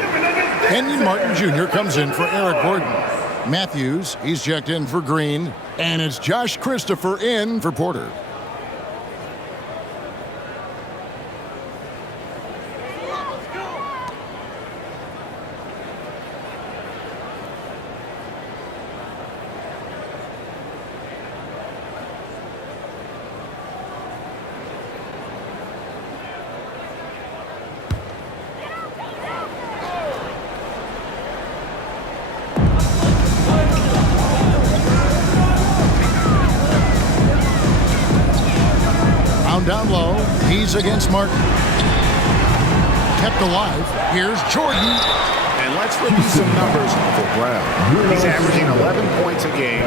Kenyon Martin Jr. comes in for Eric Gordon. Matthews, he's checked in for Green. And it's Josh Christopher in for Porter. Down low, he's against Martin. Kept alive, here's Jordan. And let's review some numbers for Brown. He's averaging 11 points a game,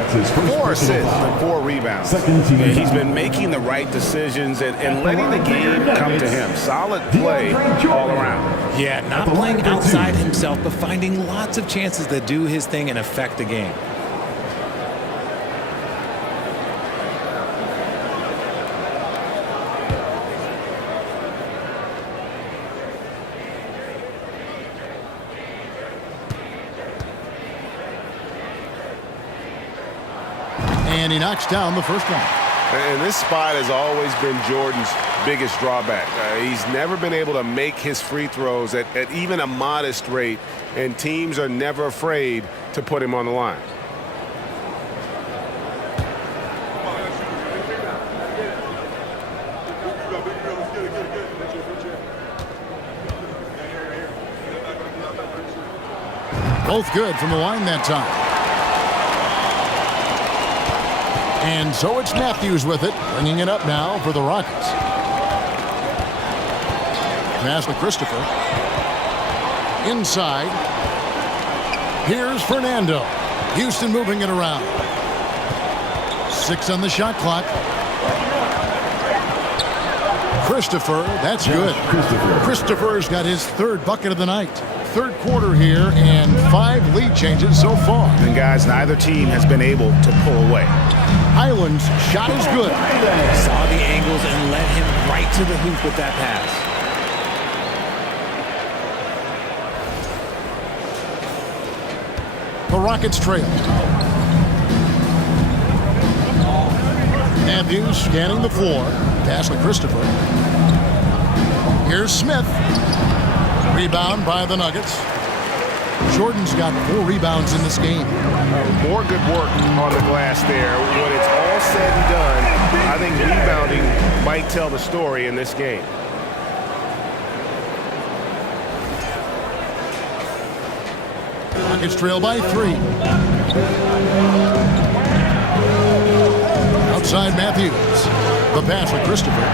4 assists and 4 rebounds. He's been making the right decisions and letting the game come to him. Solid play all around. Yeah, not playing outside himself, but finding lots of chances to do his thing and affect the game. And he knocks down the first one. And this spot has always been Jordan's biggest drawback. He's never been able to make his free throws at even a modest rate, and teams are never afraid to put him on the line. Both good from the line that time. And so it's Matthews with it, bringing it up now for the Rockets. Pass to Christopher. Inside. Here's Fernando. Houston moving it around. 6 on the shot clock. Christopher, that's good. Christopher's got his 3rd bucket of the night. 3rd quarter here and 5 lead changes so far. And guys, neither team has been able to pull away. Highland's shot is good. Saw the angles and led him right to the hoop with that pass. The Rockets trail. Matthews scanning the floor. Pass to Christopher. Here's Smith. Rebound by the Nuggets. Jordan's got 4 rebounds in this game. More good work on the glass there. When it's all said and done, I think rebounding might tell the story in this game. Nuggets trail by 3. Outside Matthews. The pass for Christopher.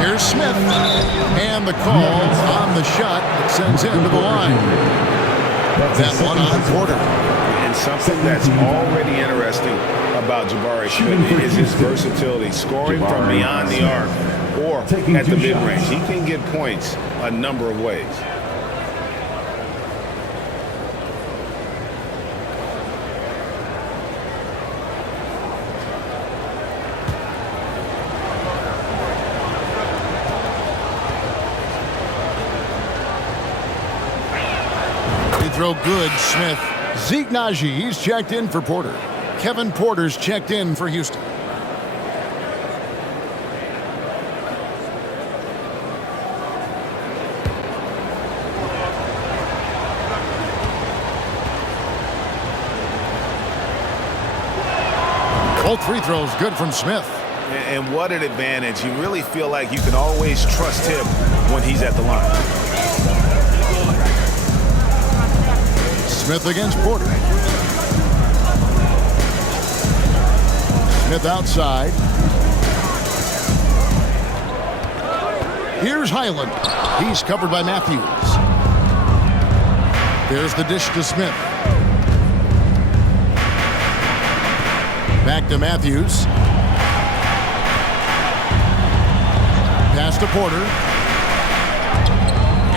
Here's Smith. And the call on the shot that sends him to the line. That one on Porter. And something that's already interesting about Jabari Smith is his versatility, scoring from beyond the arc or at the mid-range. He can get points a number of ways. Throw good, Smith. Zeke Naji, he's checked in for Porter. Kevin Porter's checked in for Houston. Both free throws good from Smith. And what an advantage. You really feel like you can always trust him when he's at the line. Smith against Porter. Smith outside. Here's Highland. He's covered by Matthews. There's the dish to Smith. Back to Matthews. Pass to Porter.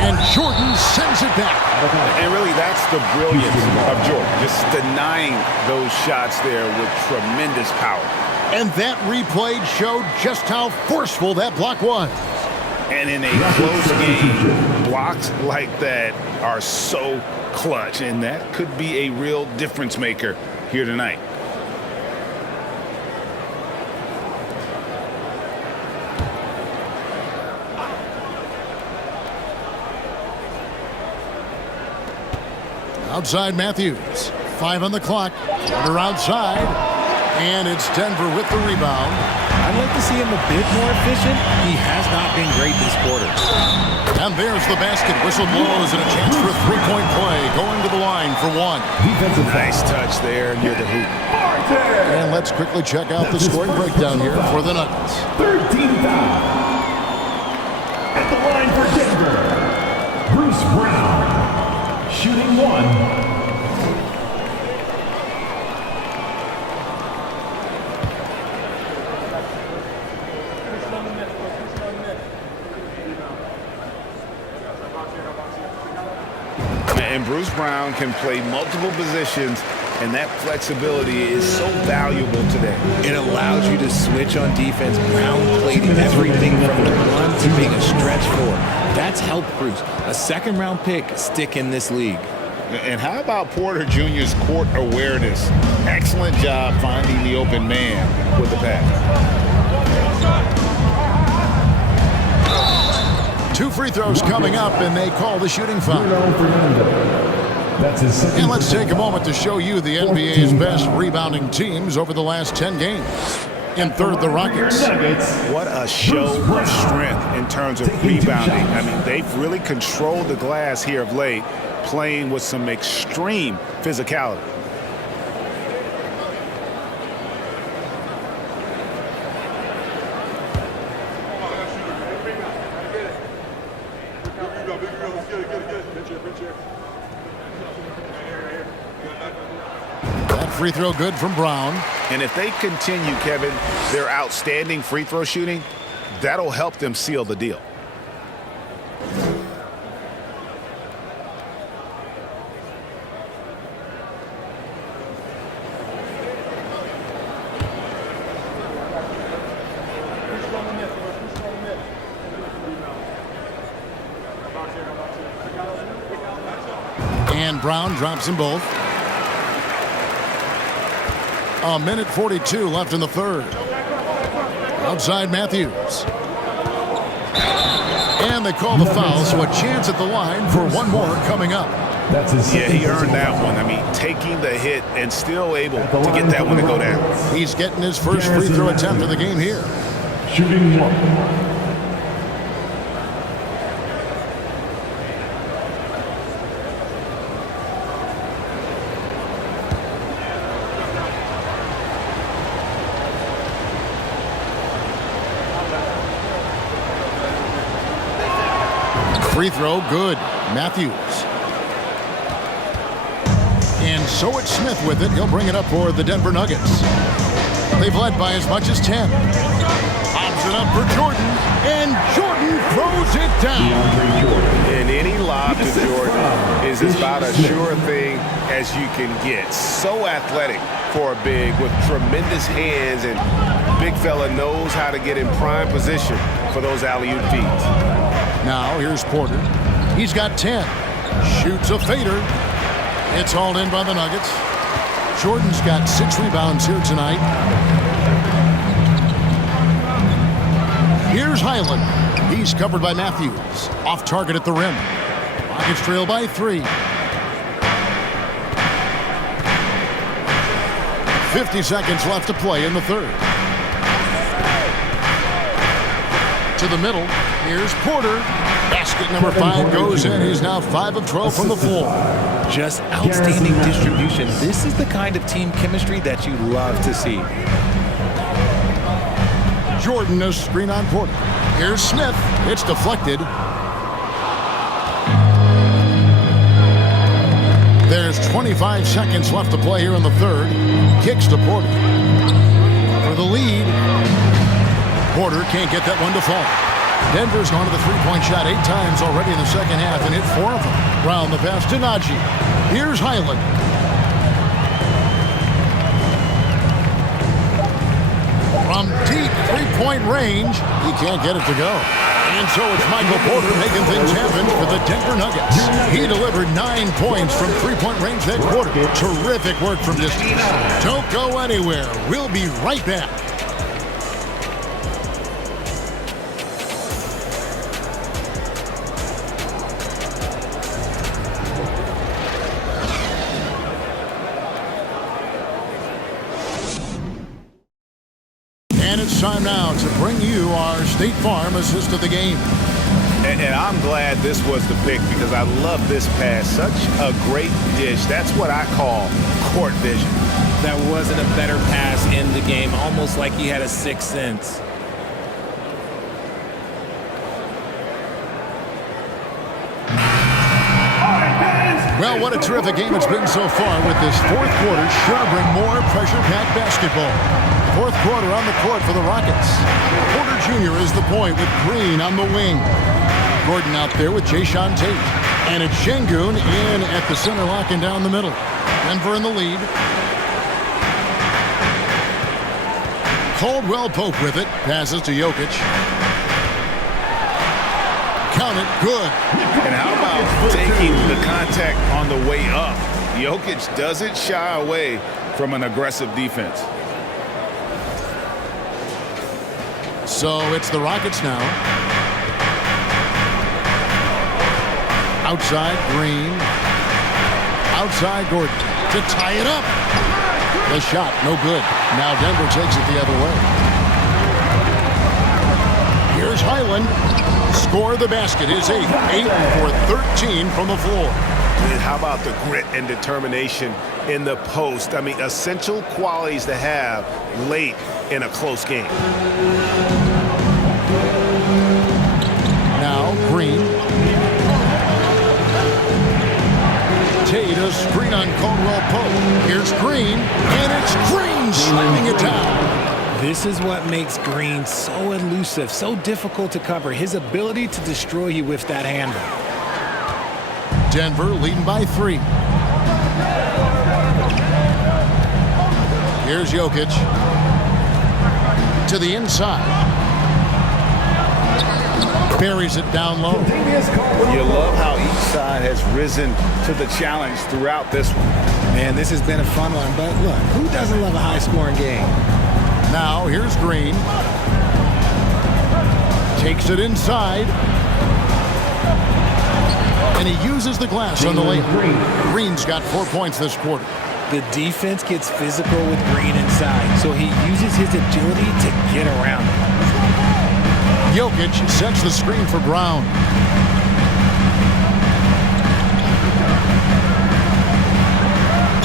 And Jordan sends it back. And really, that's the brilliance of Jordan, just denying those shots there with tremendous power. And that replay showed just how forceful that block was. And in a close game, blocks like that are so clutch, and that could be a real difference maker here tonight. Outside Matthews. 5 on the clock. Porter outside. And it's Denver with the rebound. I'd like to see him a bit more efficient. He has not been great this quarter. And there's the basket. Whistle blows and a chance for a three-point play. Going to the line for one. Nice touch there near the hoop. And let's quickly check out the scoring breakdown here for the Nuggets. 13 foul. At the line for Denver, Bruce Brown. Shooting one. And Bruce Brown can play multiple positions, and that flexibility is so valuable today. It allows you to switch on defense. Brown played everything from the run to being a stretch four. That's helped Bruce. A second-round pick stick in this league. And how about Porter Jr.'s court awareness? Excellent job finding the open man with the pass. 2 free throws coming up, and they call the shooting foul. And let's take a moment to show you the NBA's best rebounding teams over the last 10 games. In third, the Rockets. What a show of strength in terms of rebounding. I mean, they've really controlled the glass here of late, playing with some extreme physicality. That free throw good from Brown. And if they continue, Kevin, their outstanding free throw shooting, that'll help them seal the deal. And Brown drops them both. A minute 42 left in the third. Outside Matthews. And they call the foul, so a chance at the line for one more coming up. Yeah, he earned that one. I mean, taking the hit and still able to get that one to go down. He's getting his first free throw attempt of the game here. Shooting one. Free throw, good. Matthews. And so it's Smith with it. He'll bring it up for the Denver Nuggets. They've led by as much as 10. Lobs it up for Jordan, and Jordan throws it down. And any lob to Jordan is about as sure a thing as you can get. So athletic for a big with tremendous hands, and big fella knows how to get in prime position for those alley-oop feeds. Now here's Porter. He's got 10. Shoots a fader. It's hauled in by the Nuggets. Jordan's got 6 rebounds here tonight. Here's Highland. He's covered by Matthews. Off target at the rim. Rockets trail by 3. 50 seconds left to play in the third. To the middle. Here's Porter. Basket number 5 goes in. He's now 5 of 12 from the floor. Just outstanding distribution. This is the kind of team chemistry that you love to see. Jordan, a screen on Porter. Here's Smith. It's deflected. There's 25 seconds left to play here in the third. Kicks to Porter. For the lead. Porter can't get that one to fall. Denver's gone to the three-point shot 8 times already in the second half and hit 4 of them. Round the pass to Najee. Here's Highland. From deep three-point range, he can't get it to go. And so it's Michael Porter making things happen for the Denver Nuggets. He delivered 9 points from three-point range that quarter. Terrific work from distance. Don't go anywhere. We'll be right back. It's time now to bring you our State Farm assist of the game. And I'm glad this was the pick because I love this pass. Such a great dish. That's what I call court vision. That wasn't a better pass in the game, almost like he had a sixth sense. Well, what a terrific game it's been so far with this fourth quarter. Sure bring more pressure-packed basketball. Fourth quarter on the court for the Rockets. Porter Jr. is the point with Green on the wing. Gordon out there with Jayshawn Tate. And it's Şengün in at the center, locking down the middle. Denver in the lead. Caldwell Pope with it. Passes to Jokic. Count it. Good. And how about taking the contact on the way up? Jokic doesn't shy away from an aggressive defense. So it's the Rockets now. Outside Green. Outside Gordon to tie it up. The shot, no good. Now Denver takes it the other way. Here's Highland. Score the basket. His 8th. 8 for 13 from the floor. And how about the grit and determination in the post? I mean, essential qualities to have late in a close game. Now Green. Tate, a screen on Caldwell Pope. Here's Green, and it's Green slamming it down. This is what makes Green so elusive, so difficult to cover. His ability to destroy you with that handle. Denver leading by 3. Here's Jokic. To the inside. Buries it down low. You love how each side has risen to the challenge throughout this one. Man, this has been a fun one, but look, who doesn't love a high-scoring game? Now, here's Green. Takes it inside. And he uses the glass on the lane. Green's got 4 points this quarter. The defense gets physical with Green inside, so he uses his agility to get around it. Jokic sets the screen for Brown.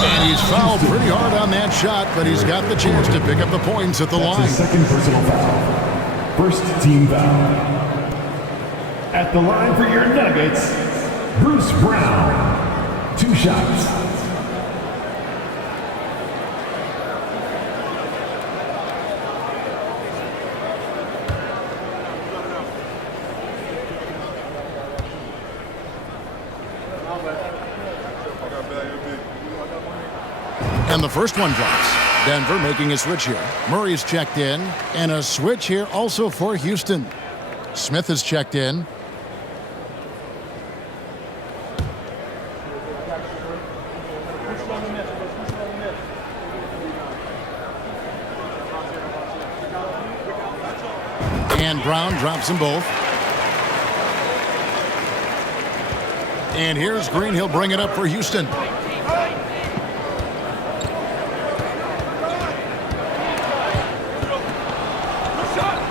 And he's fouled pretty hard on that shot, but he's got the chance to pick up the points at the line. Second personal foul. First team foul. At the line for your Nuggets, Bruce Brown. 2 shots. And the first one drops. Denver making a switch here. Murray's checked in. And a switch here also for Houston. Smith is checked in. And Brown drops them both. And here's Green. He'll bring it up for Houston.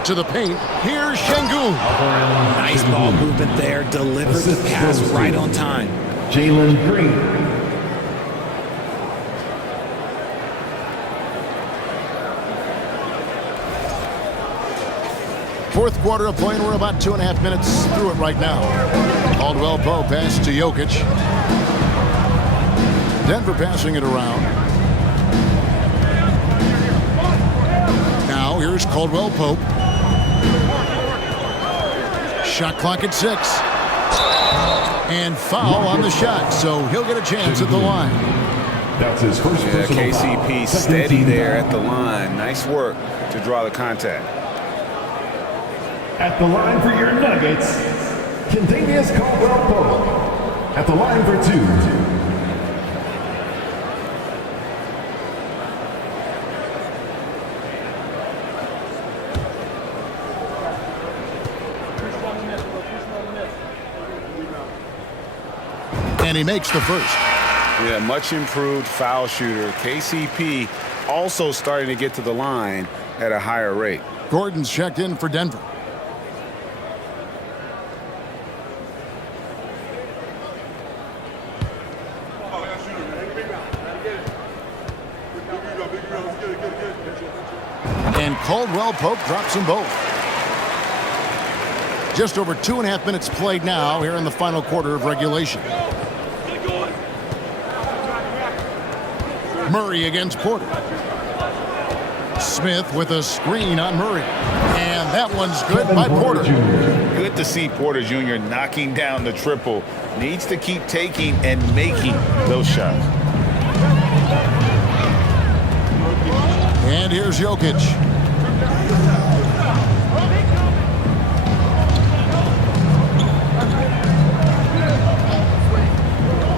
To the paint. Here's Şengün. Nice ball movement there. Delivered the pass right on time. Jalen Green. Fourth quarter of play, and we're about 2.5 minutes through it right now. Caldwell Pope pass to Jokic. Denver passing it around. Now here's Caldwell Pope. Shot clock at 6. And foul on the shot, so he'll get a chance at the line. That's his first personal foul. KCP steady there at the line. Nice work to draw the contact. At the line for your Nuggets, Kentavious Caldwell-Pope. At the line for 2. And he makes the first. Yeah, much improved foul shooter. KCP also starting to get to the line at a higher rate. Gordon's checked in for Denver. And Caldwell Pope drops them both. Just over 2.5 minutes played now here in the final quarter of regulation. Murray against Porter. Smith with a screen on Murray. And that one's good by Porter. Good to see Porter Jr. knocking down the triple. Needs to keep taking and making those shots. And here's Jokic.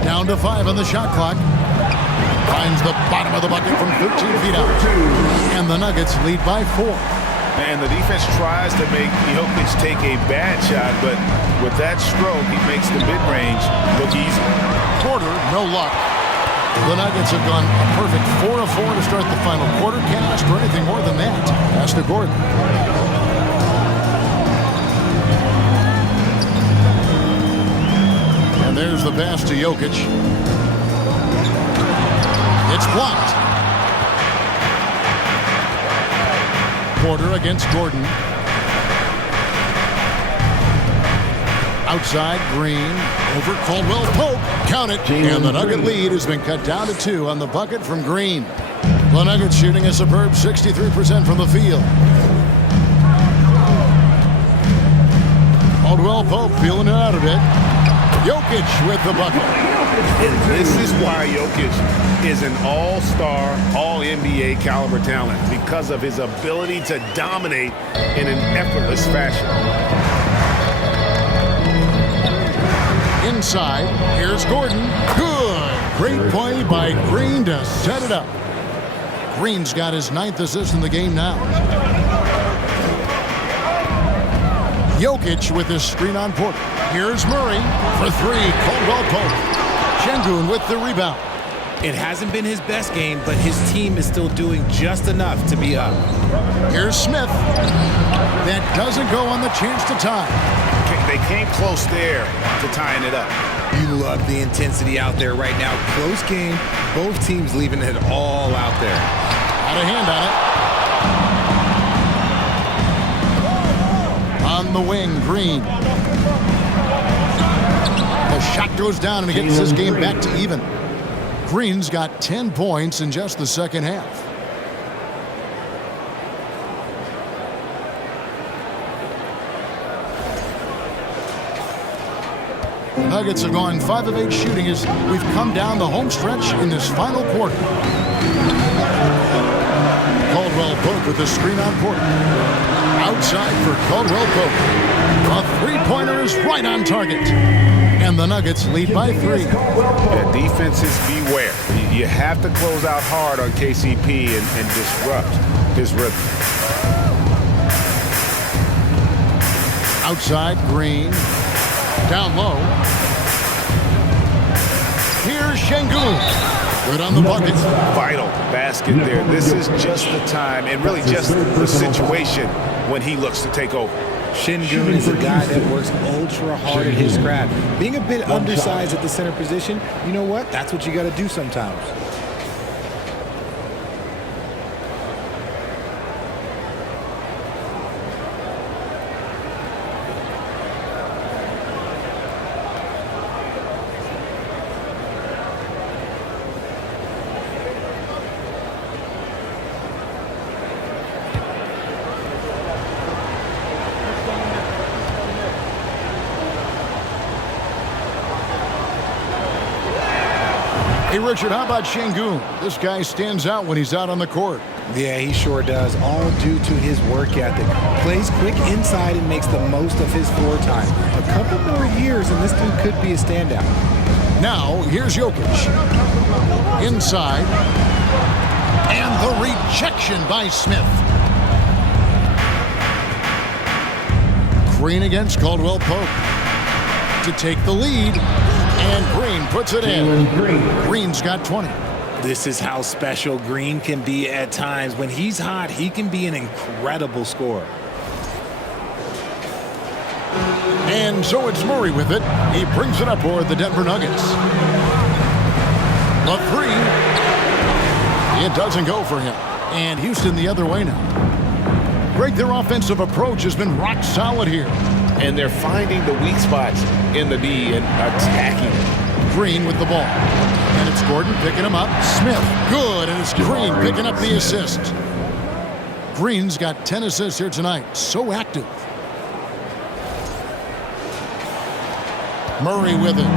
Down to 5 on the shot clock. Finds the bottom of the bucket from 13 feet out. And the Nuggets lead by 4. And the defense tries to make Jokic take a bad shot, but with that stroke, he makes the mid-range look easy. Porter, no luck. The Nuggets have gone a perfect 4 of 4 to start the final quarter. Can't ask for anything more than that. Pass to Gordon. And there's the pass to Jokic. It's blocked. Porter against Gordon. Outside, Green. Over Caldwell Pope. Count it. And the Nugget lead has been cut down to 2 on the bucket from Green. The Nuggets shooting a superb 63% from the field. Caldwell Pope feeling it out a bit. Jokic with the bucket. And this is why Jokic is an all-star, all-NBA caliber talent, because of his ability to dominate in an effortless fashion. Inside, here's Gordon. Good. Great play by Green to set it up. Green's got his 9th assist in the game now. Jokic with his screen on Porter. Here's Murray for 3. Caldwell Pope. Şengün with the rebound. It hasn't been his best game, but his team is still doing just enough to be up. Here's Smith. That doesn't go on the chance to tie. They came close there to tying it up. You love the intensity out there right now. Close game. Both teams leaving it all out there. Out of hand on it. On On the wing, Green. The shot goes down and it gets this game back to even. Green's got 10 points in just the second half. The Nuggets have gone 5 of 8 shooting as we've come down the home stretch in this final quarter. Caldwell Pope with the screen on Porter. Outside for Caldwell Pope. A three-pointer is right on target. And the Nuggets lead by 3. Yeah, defenses beware. You have to close out hard on KCP and disrupt his rhythm. Outside, Green. Down low. Here's Şengün. Good on the bucket. Vital basket there. This is just the time and really just the situation when he looks to take over. Şengün is a guy that works ultra hard at his craft. Being a bit undersized at the center position, you know what? That's what you got to do sometimes. Hey, Richard, how about Şengün? This guy stands out when he's out on the court. Yeah, he sure does, all due to his work ethic. Plays quick inside and makes the most of his floor time. A couple more years and this dude could be a standout. Now, here's Jokic. Inside. And the rejection by Smith. Green against Caldwell Pope to take the lead. And Green puts it in. Green's got 20. This is how special Green can be at times. When he's hot, he can be an incredible scorer. And so it's Murray with it. He brings it up for the Denver Nuggets. The three. It doesn't go for him. And Houston the other way now. Greg, their offensive approach has been rock solid here. And they're finding the weak spots in the D and attacking it. Green with the ball. And it's Gordon picking him up. Smith, good, and it's Green picking up the assist. Green's got 10 assists here tonight. So active. Murray with it.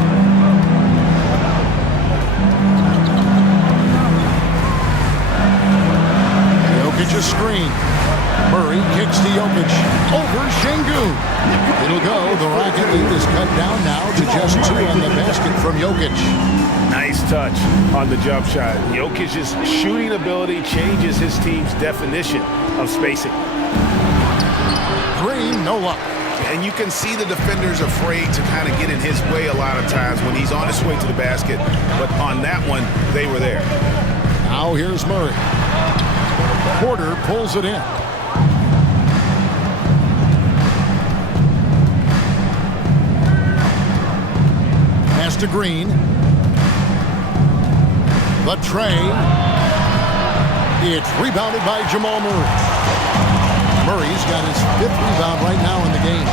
Jokic a screen. Murray kicks to Jokic. Over Şengün. It'll go. The Rocket lead is cut down now to just 2 on the basket from Jokic. Nice touch on the jump shot. Jokic's shooting ability changes his team's definition of spacing. Green, no luck. And you can see the defenders afraid to kind of get in his way a lot of times when he's on his way to the basket. But on that one, they were there. Now here's Murray. Porter pulls it in. Pass to Green. The tray. It's rebounded by Jamal Murray. Murray's got his 5th rebound right now in the game.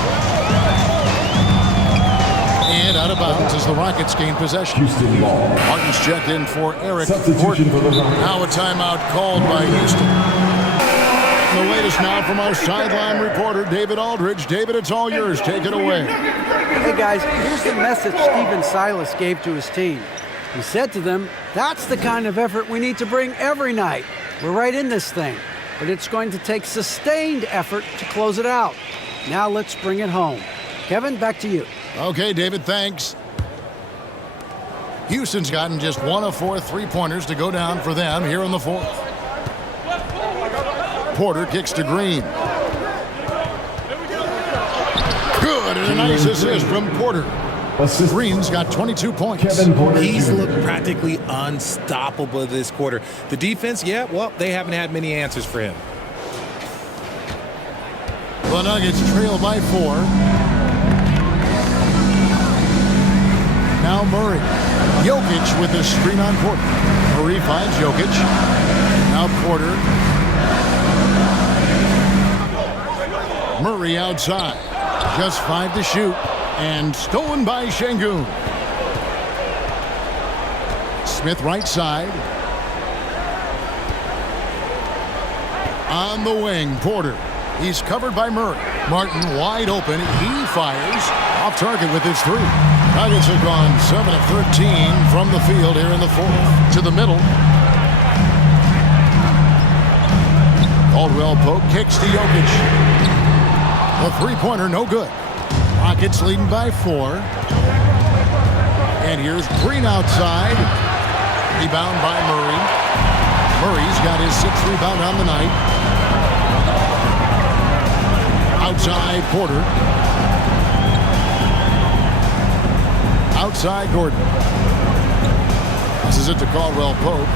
And out of bounds as the Rockets gain possession. Houston ball. Martin's checked in for Eric Substitution Gordon. for the Rockets. Now a timeout called by Houston. The latest now from our sideline reporter, David Aldridge. David, it's all yours. Take it away. Hey, guys, here's the message Stephen Silas gave to his team. He said to them, that's the kind of effort we need to bring every night. We're right in this thing, but it's going to take sustained effort to close it out. Now let's bring it home. Kevin, back to you. Okay, David, thanks. Houston's gotten just 1 of 4 three-pointers to go down for them here in the 4th. Porter kicks to Green. Good, and a nice assist from Porter. Green's got 22 points. He's looked practically unstoppable this quarter. The defense, yeah, well, they haven't had many answers for him. The Nuggets trail by 4. Now Murray. Jokic with the screen on Porter. Murray finds Jokic. Now Porter. Murray outside. Just 5 to shoot. And stolen by Şengün. Smith right side. On the wing, Porter. He's covered by Murray. Martin wide open. He fires. Off target with his 3. Nuggets have gone 7 of 13 from the field here in the 4th. To the middle. Caldwell Pope kicks to Jokic. The three-pointer no good. Rockets leading by 4. And here's Green outside. Rebound by Murray. Murray's got his 6th rebound on the night. Outside Porter. Outside Gordon. This is it to Caldwell Pope.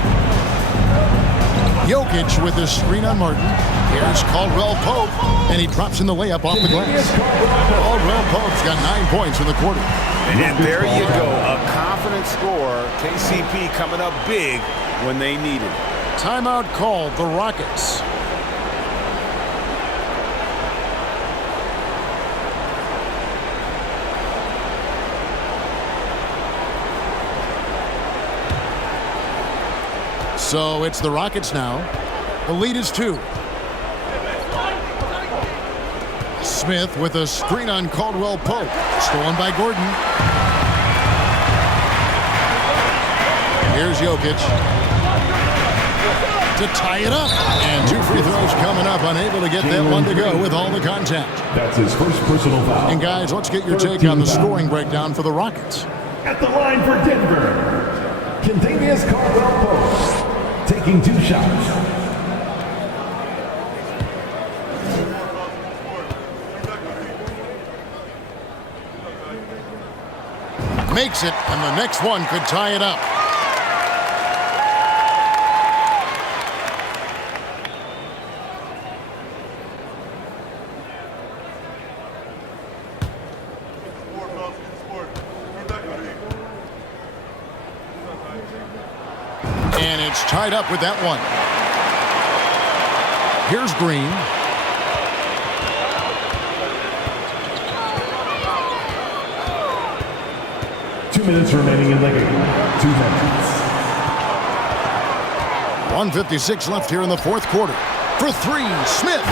Jokic with the screen on Martin. Here's Caldwell Pope, and he drops in the layup off the glass. Caldwell Pope's got 9 points in the quarter. And there you go, a confident scorer. KCP coming up big when they need it. Timeout called, the Rockets. So it's the Rockets now. The lead is 2. Smith with a screen on Caldwell Pope. Stolen by Gordon. Here's Jokic to tie it up. And 2 free throws coming up. Unable to get that one to go with all the contact. That's his first personal foul. And guys, let's get your take on the scoring breakdown for the Rockets. At the line for Denver, Kentavious Caldwell-Pope taking 2 shots. Makes it, and the next one could tie it up. And it's tied up with that one. Here's Green. Minutes remaining in the game. 2 minutes. 1:56 left here in the 4th quarter. For 3, Smith.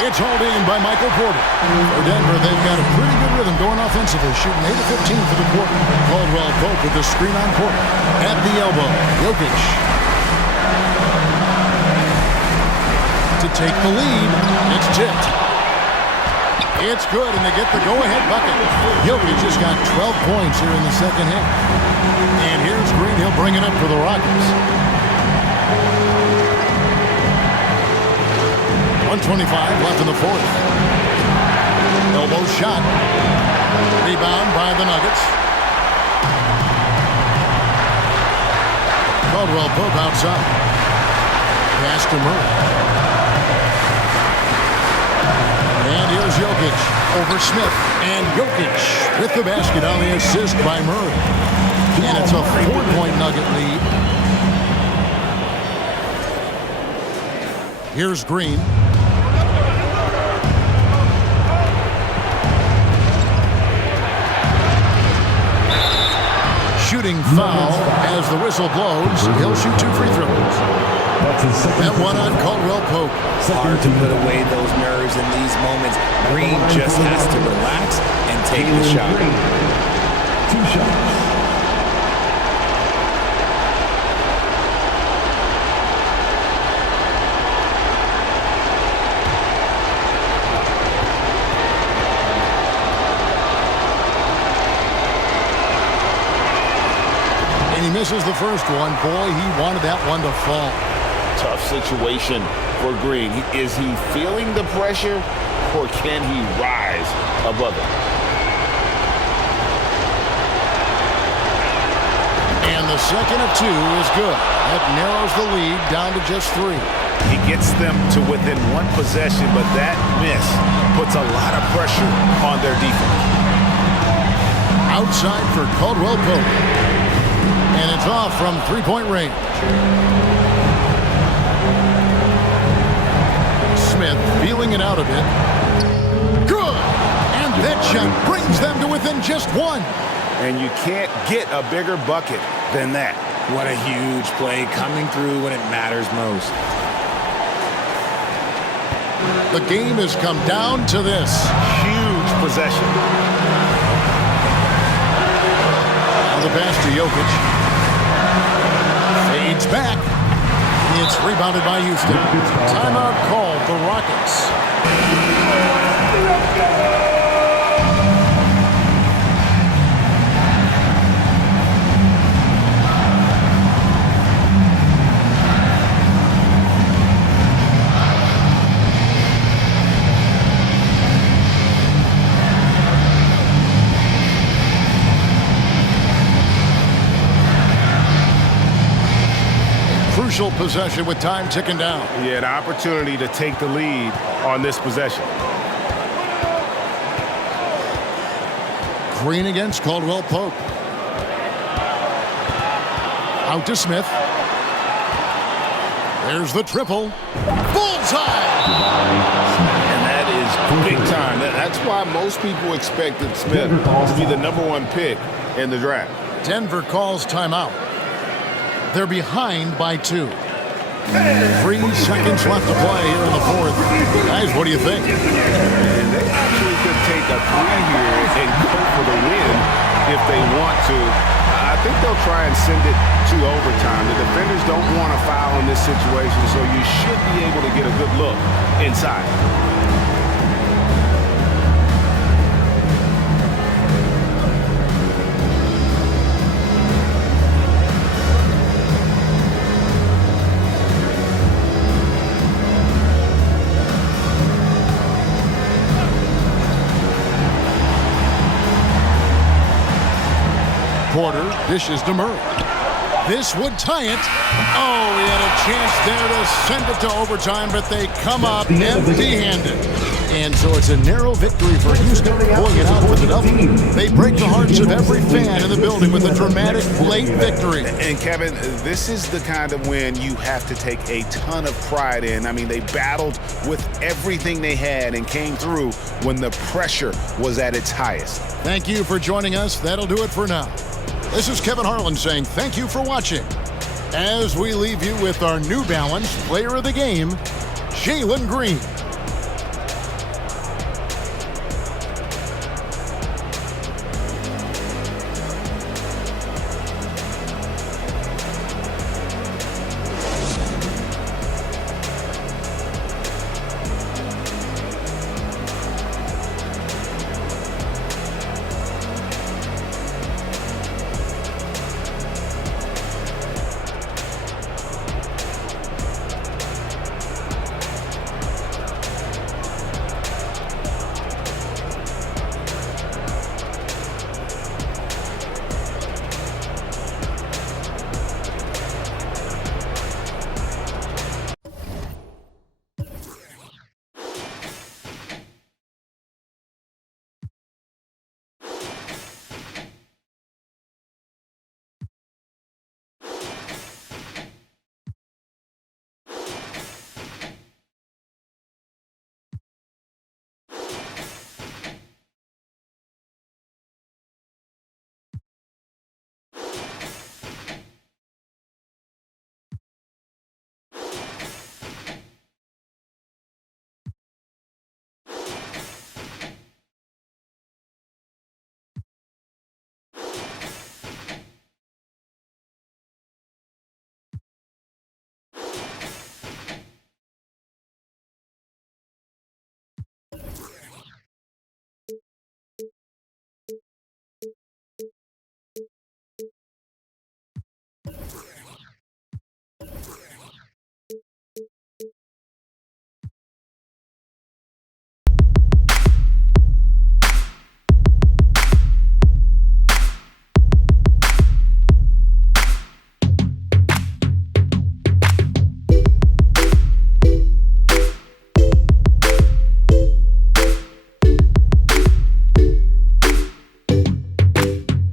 It's hauled in by Michael Porter. For Denver, they've got a pretty good rhythm going offensively, shooting 8 of 15 for the quarter. Caldwell Pope with the screen on Porter. At the elbow, Jokic. To take the lead, it's tipped. It's good, and they get the go-ahead bucket. Jokic has got 12 points here in the second half. And here's Green. He'll bring it up for the Rockets. 1:25 left in the 4th. Elbow shot. Rebound by the Nuggets. Caldwell Pope outside. Pass to Murray. And here's Jokic over Smith. And Jokic with the basket on the assist by Murray. And it's a 4-point Nugget lead. Here's Green. Shooting foul as the whistle blows. He'll shoot 2 free throws. That one on Caldwell Pope. Hard to put away those nerves in these moments. Green just has to relax and take the shot. 2 shots. And he misses the first one. Boy, he wanted that one to fall. Tough situation for Green. Is he feeling the pressure, or can he rise above it? And the second of 2 is good. That narrows the lead down to just 3. He gets them to within 1 possession, but that miss puts a lot of pressure on their defense. Outside for Caldwell Pope. And it's off from 3-point range. Smith feeling it out a bit. Good! And shot brings them to within just one. And you can't get a bigger bucket than that. What a huge play coming through when it matters most. The game has come down to this. Huge possession. Now the pass to Jokic. Fades back. It's rebounded by Houston. Timeout called the Rockets. Crucial possession with time ticking down. He had an opportunity to take the lead on this possession. Green against Caldwell Pope. Out to Smith. There's the triple. Bullseye! And that is big time. That's why most people expected Smith to be the #1 pick in the draft. Denver calls timeout. They're behind by 2. 3 seconds left to play here in the fourth. Guys, what do you think? And they actually could take a 3 here and go for the win if they want to. I think they'll try and send it to overtime. The defenders don't want to foul in this situation, so you should be able to get a good look inside. Porter dishes to Murray. This would tie it. Oh, he had a chance there to send it to overtime, but they come up empty-handed. And so it's a narrow victory for Houston, pulling it out for the double. They break the hearts of every fan in the building with a dramatic late victory. And Kevin, this is the kind of win you have to take a ton of pride in. I mean, they battled with everything they had and came through when the pressure was at its highest. Thank you for joining us. That'll do it for now. This is Kevin Harlan saying thank you for watching. As we leave you with our New Balance Player of the Game, Jalen Green.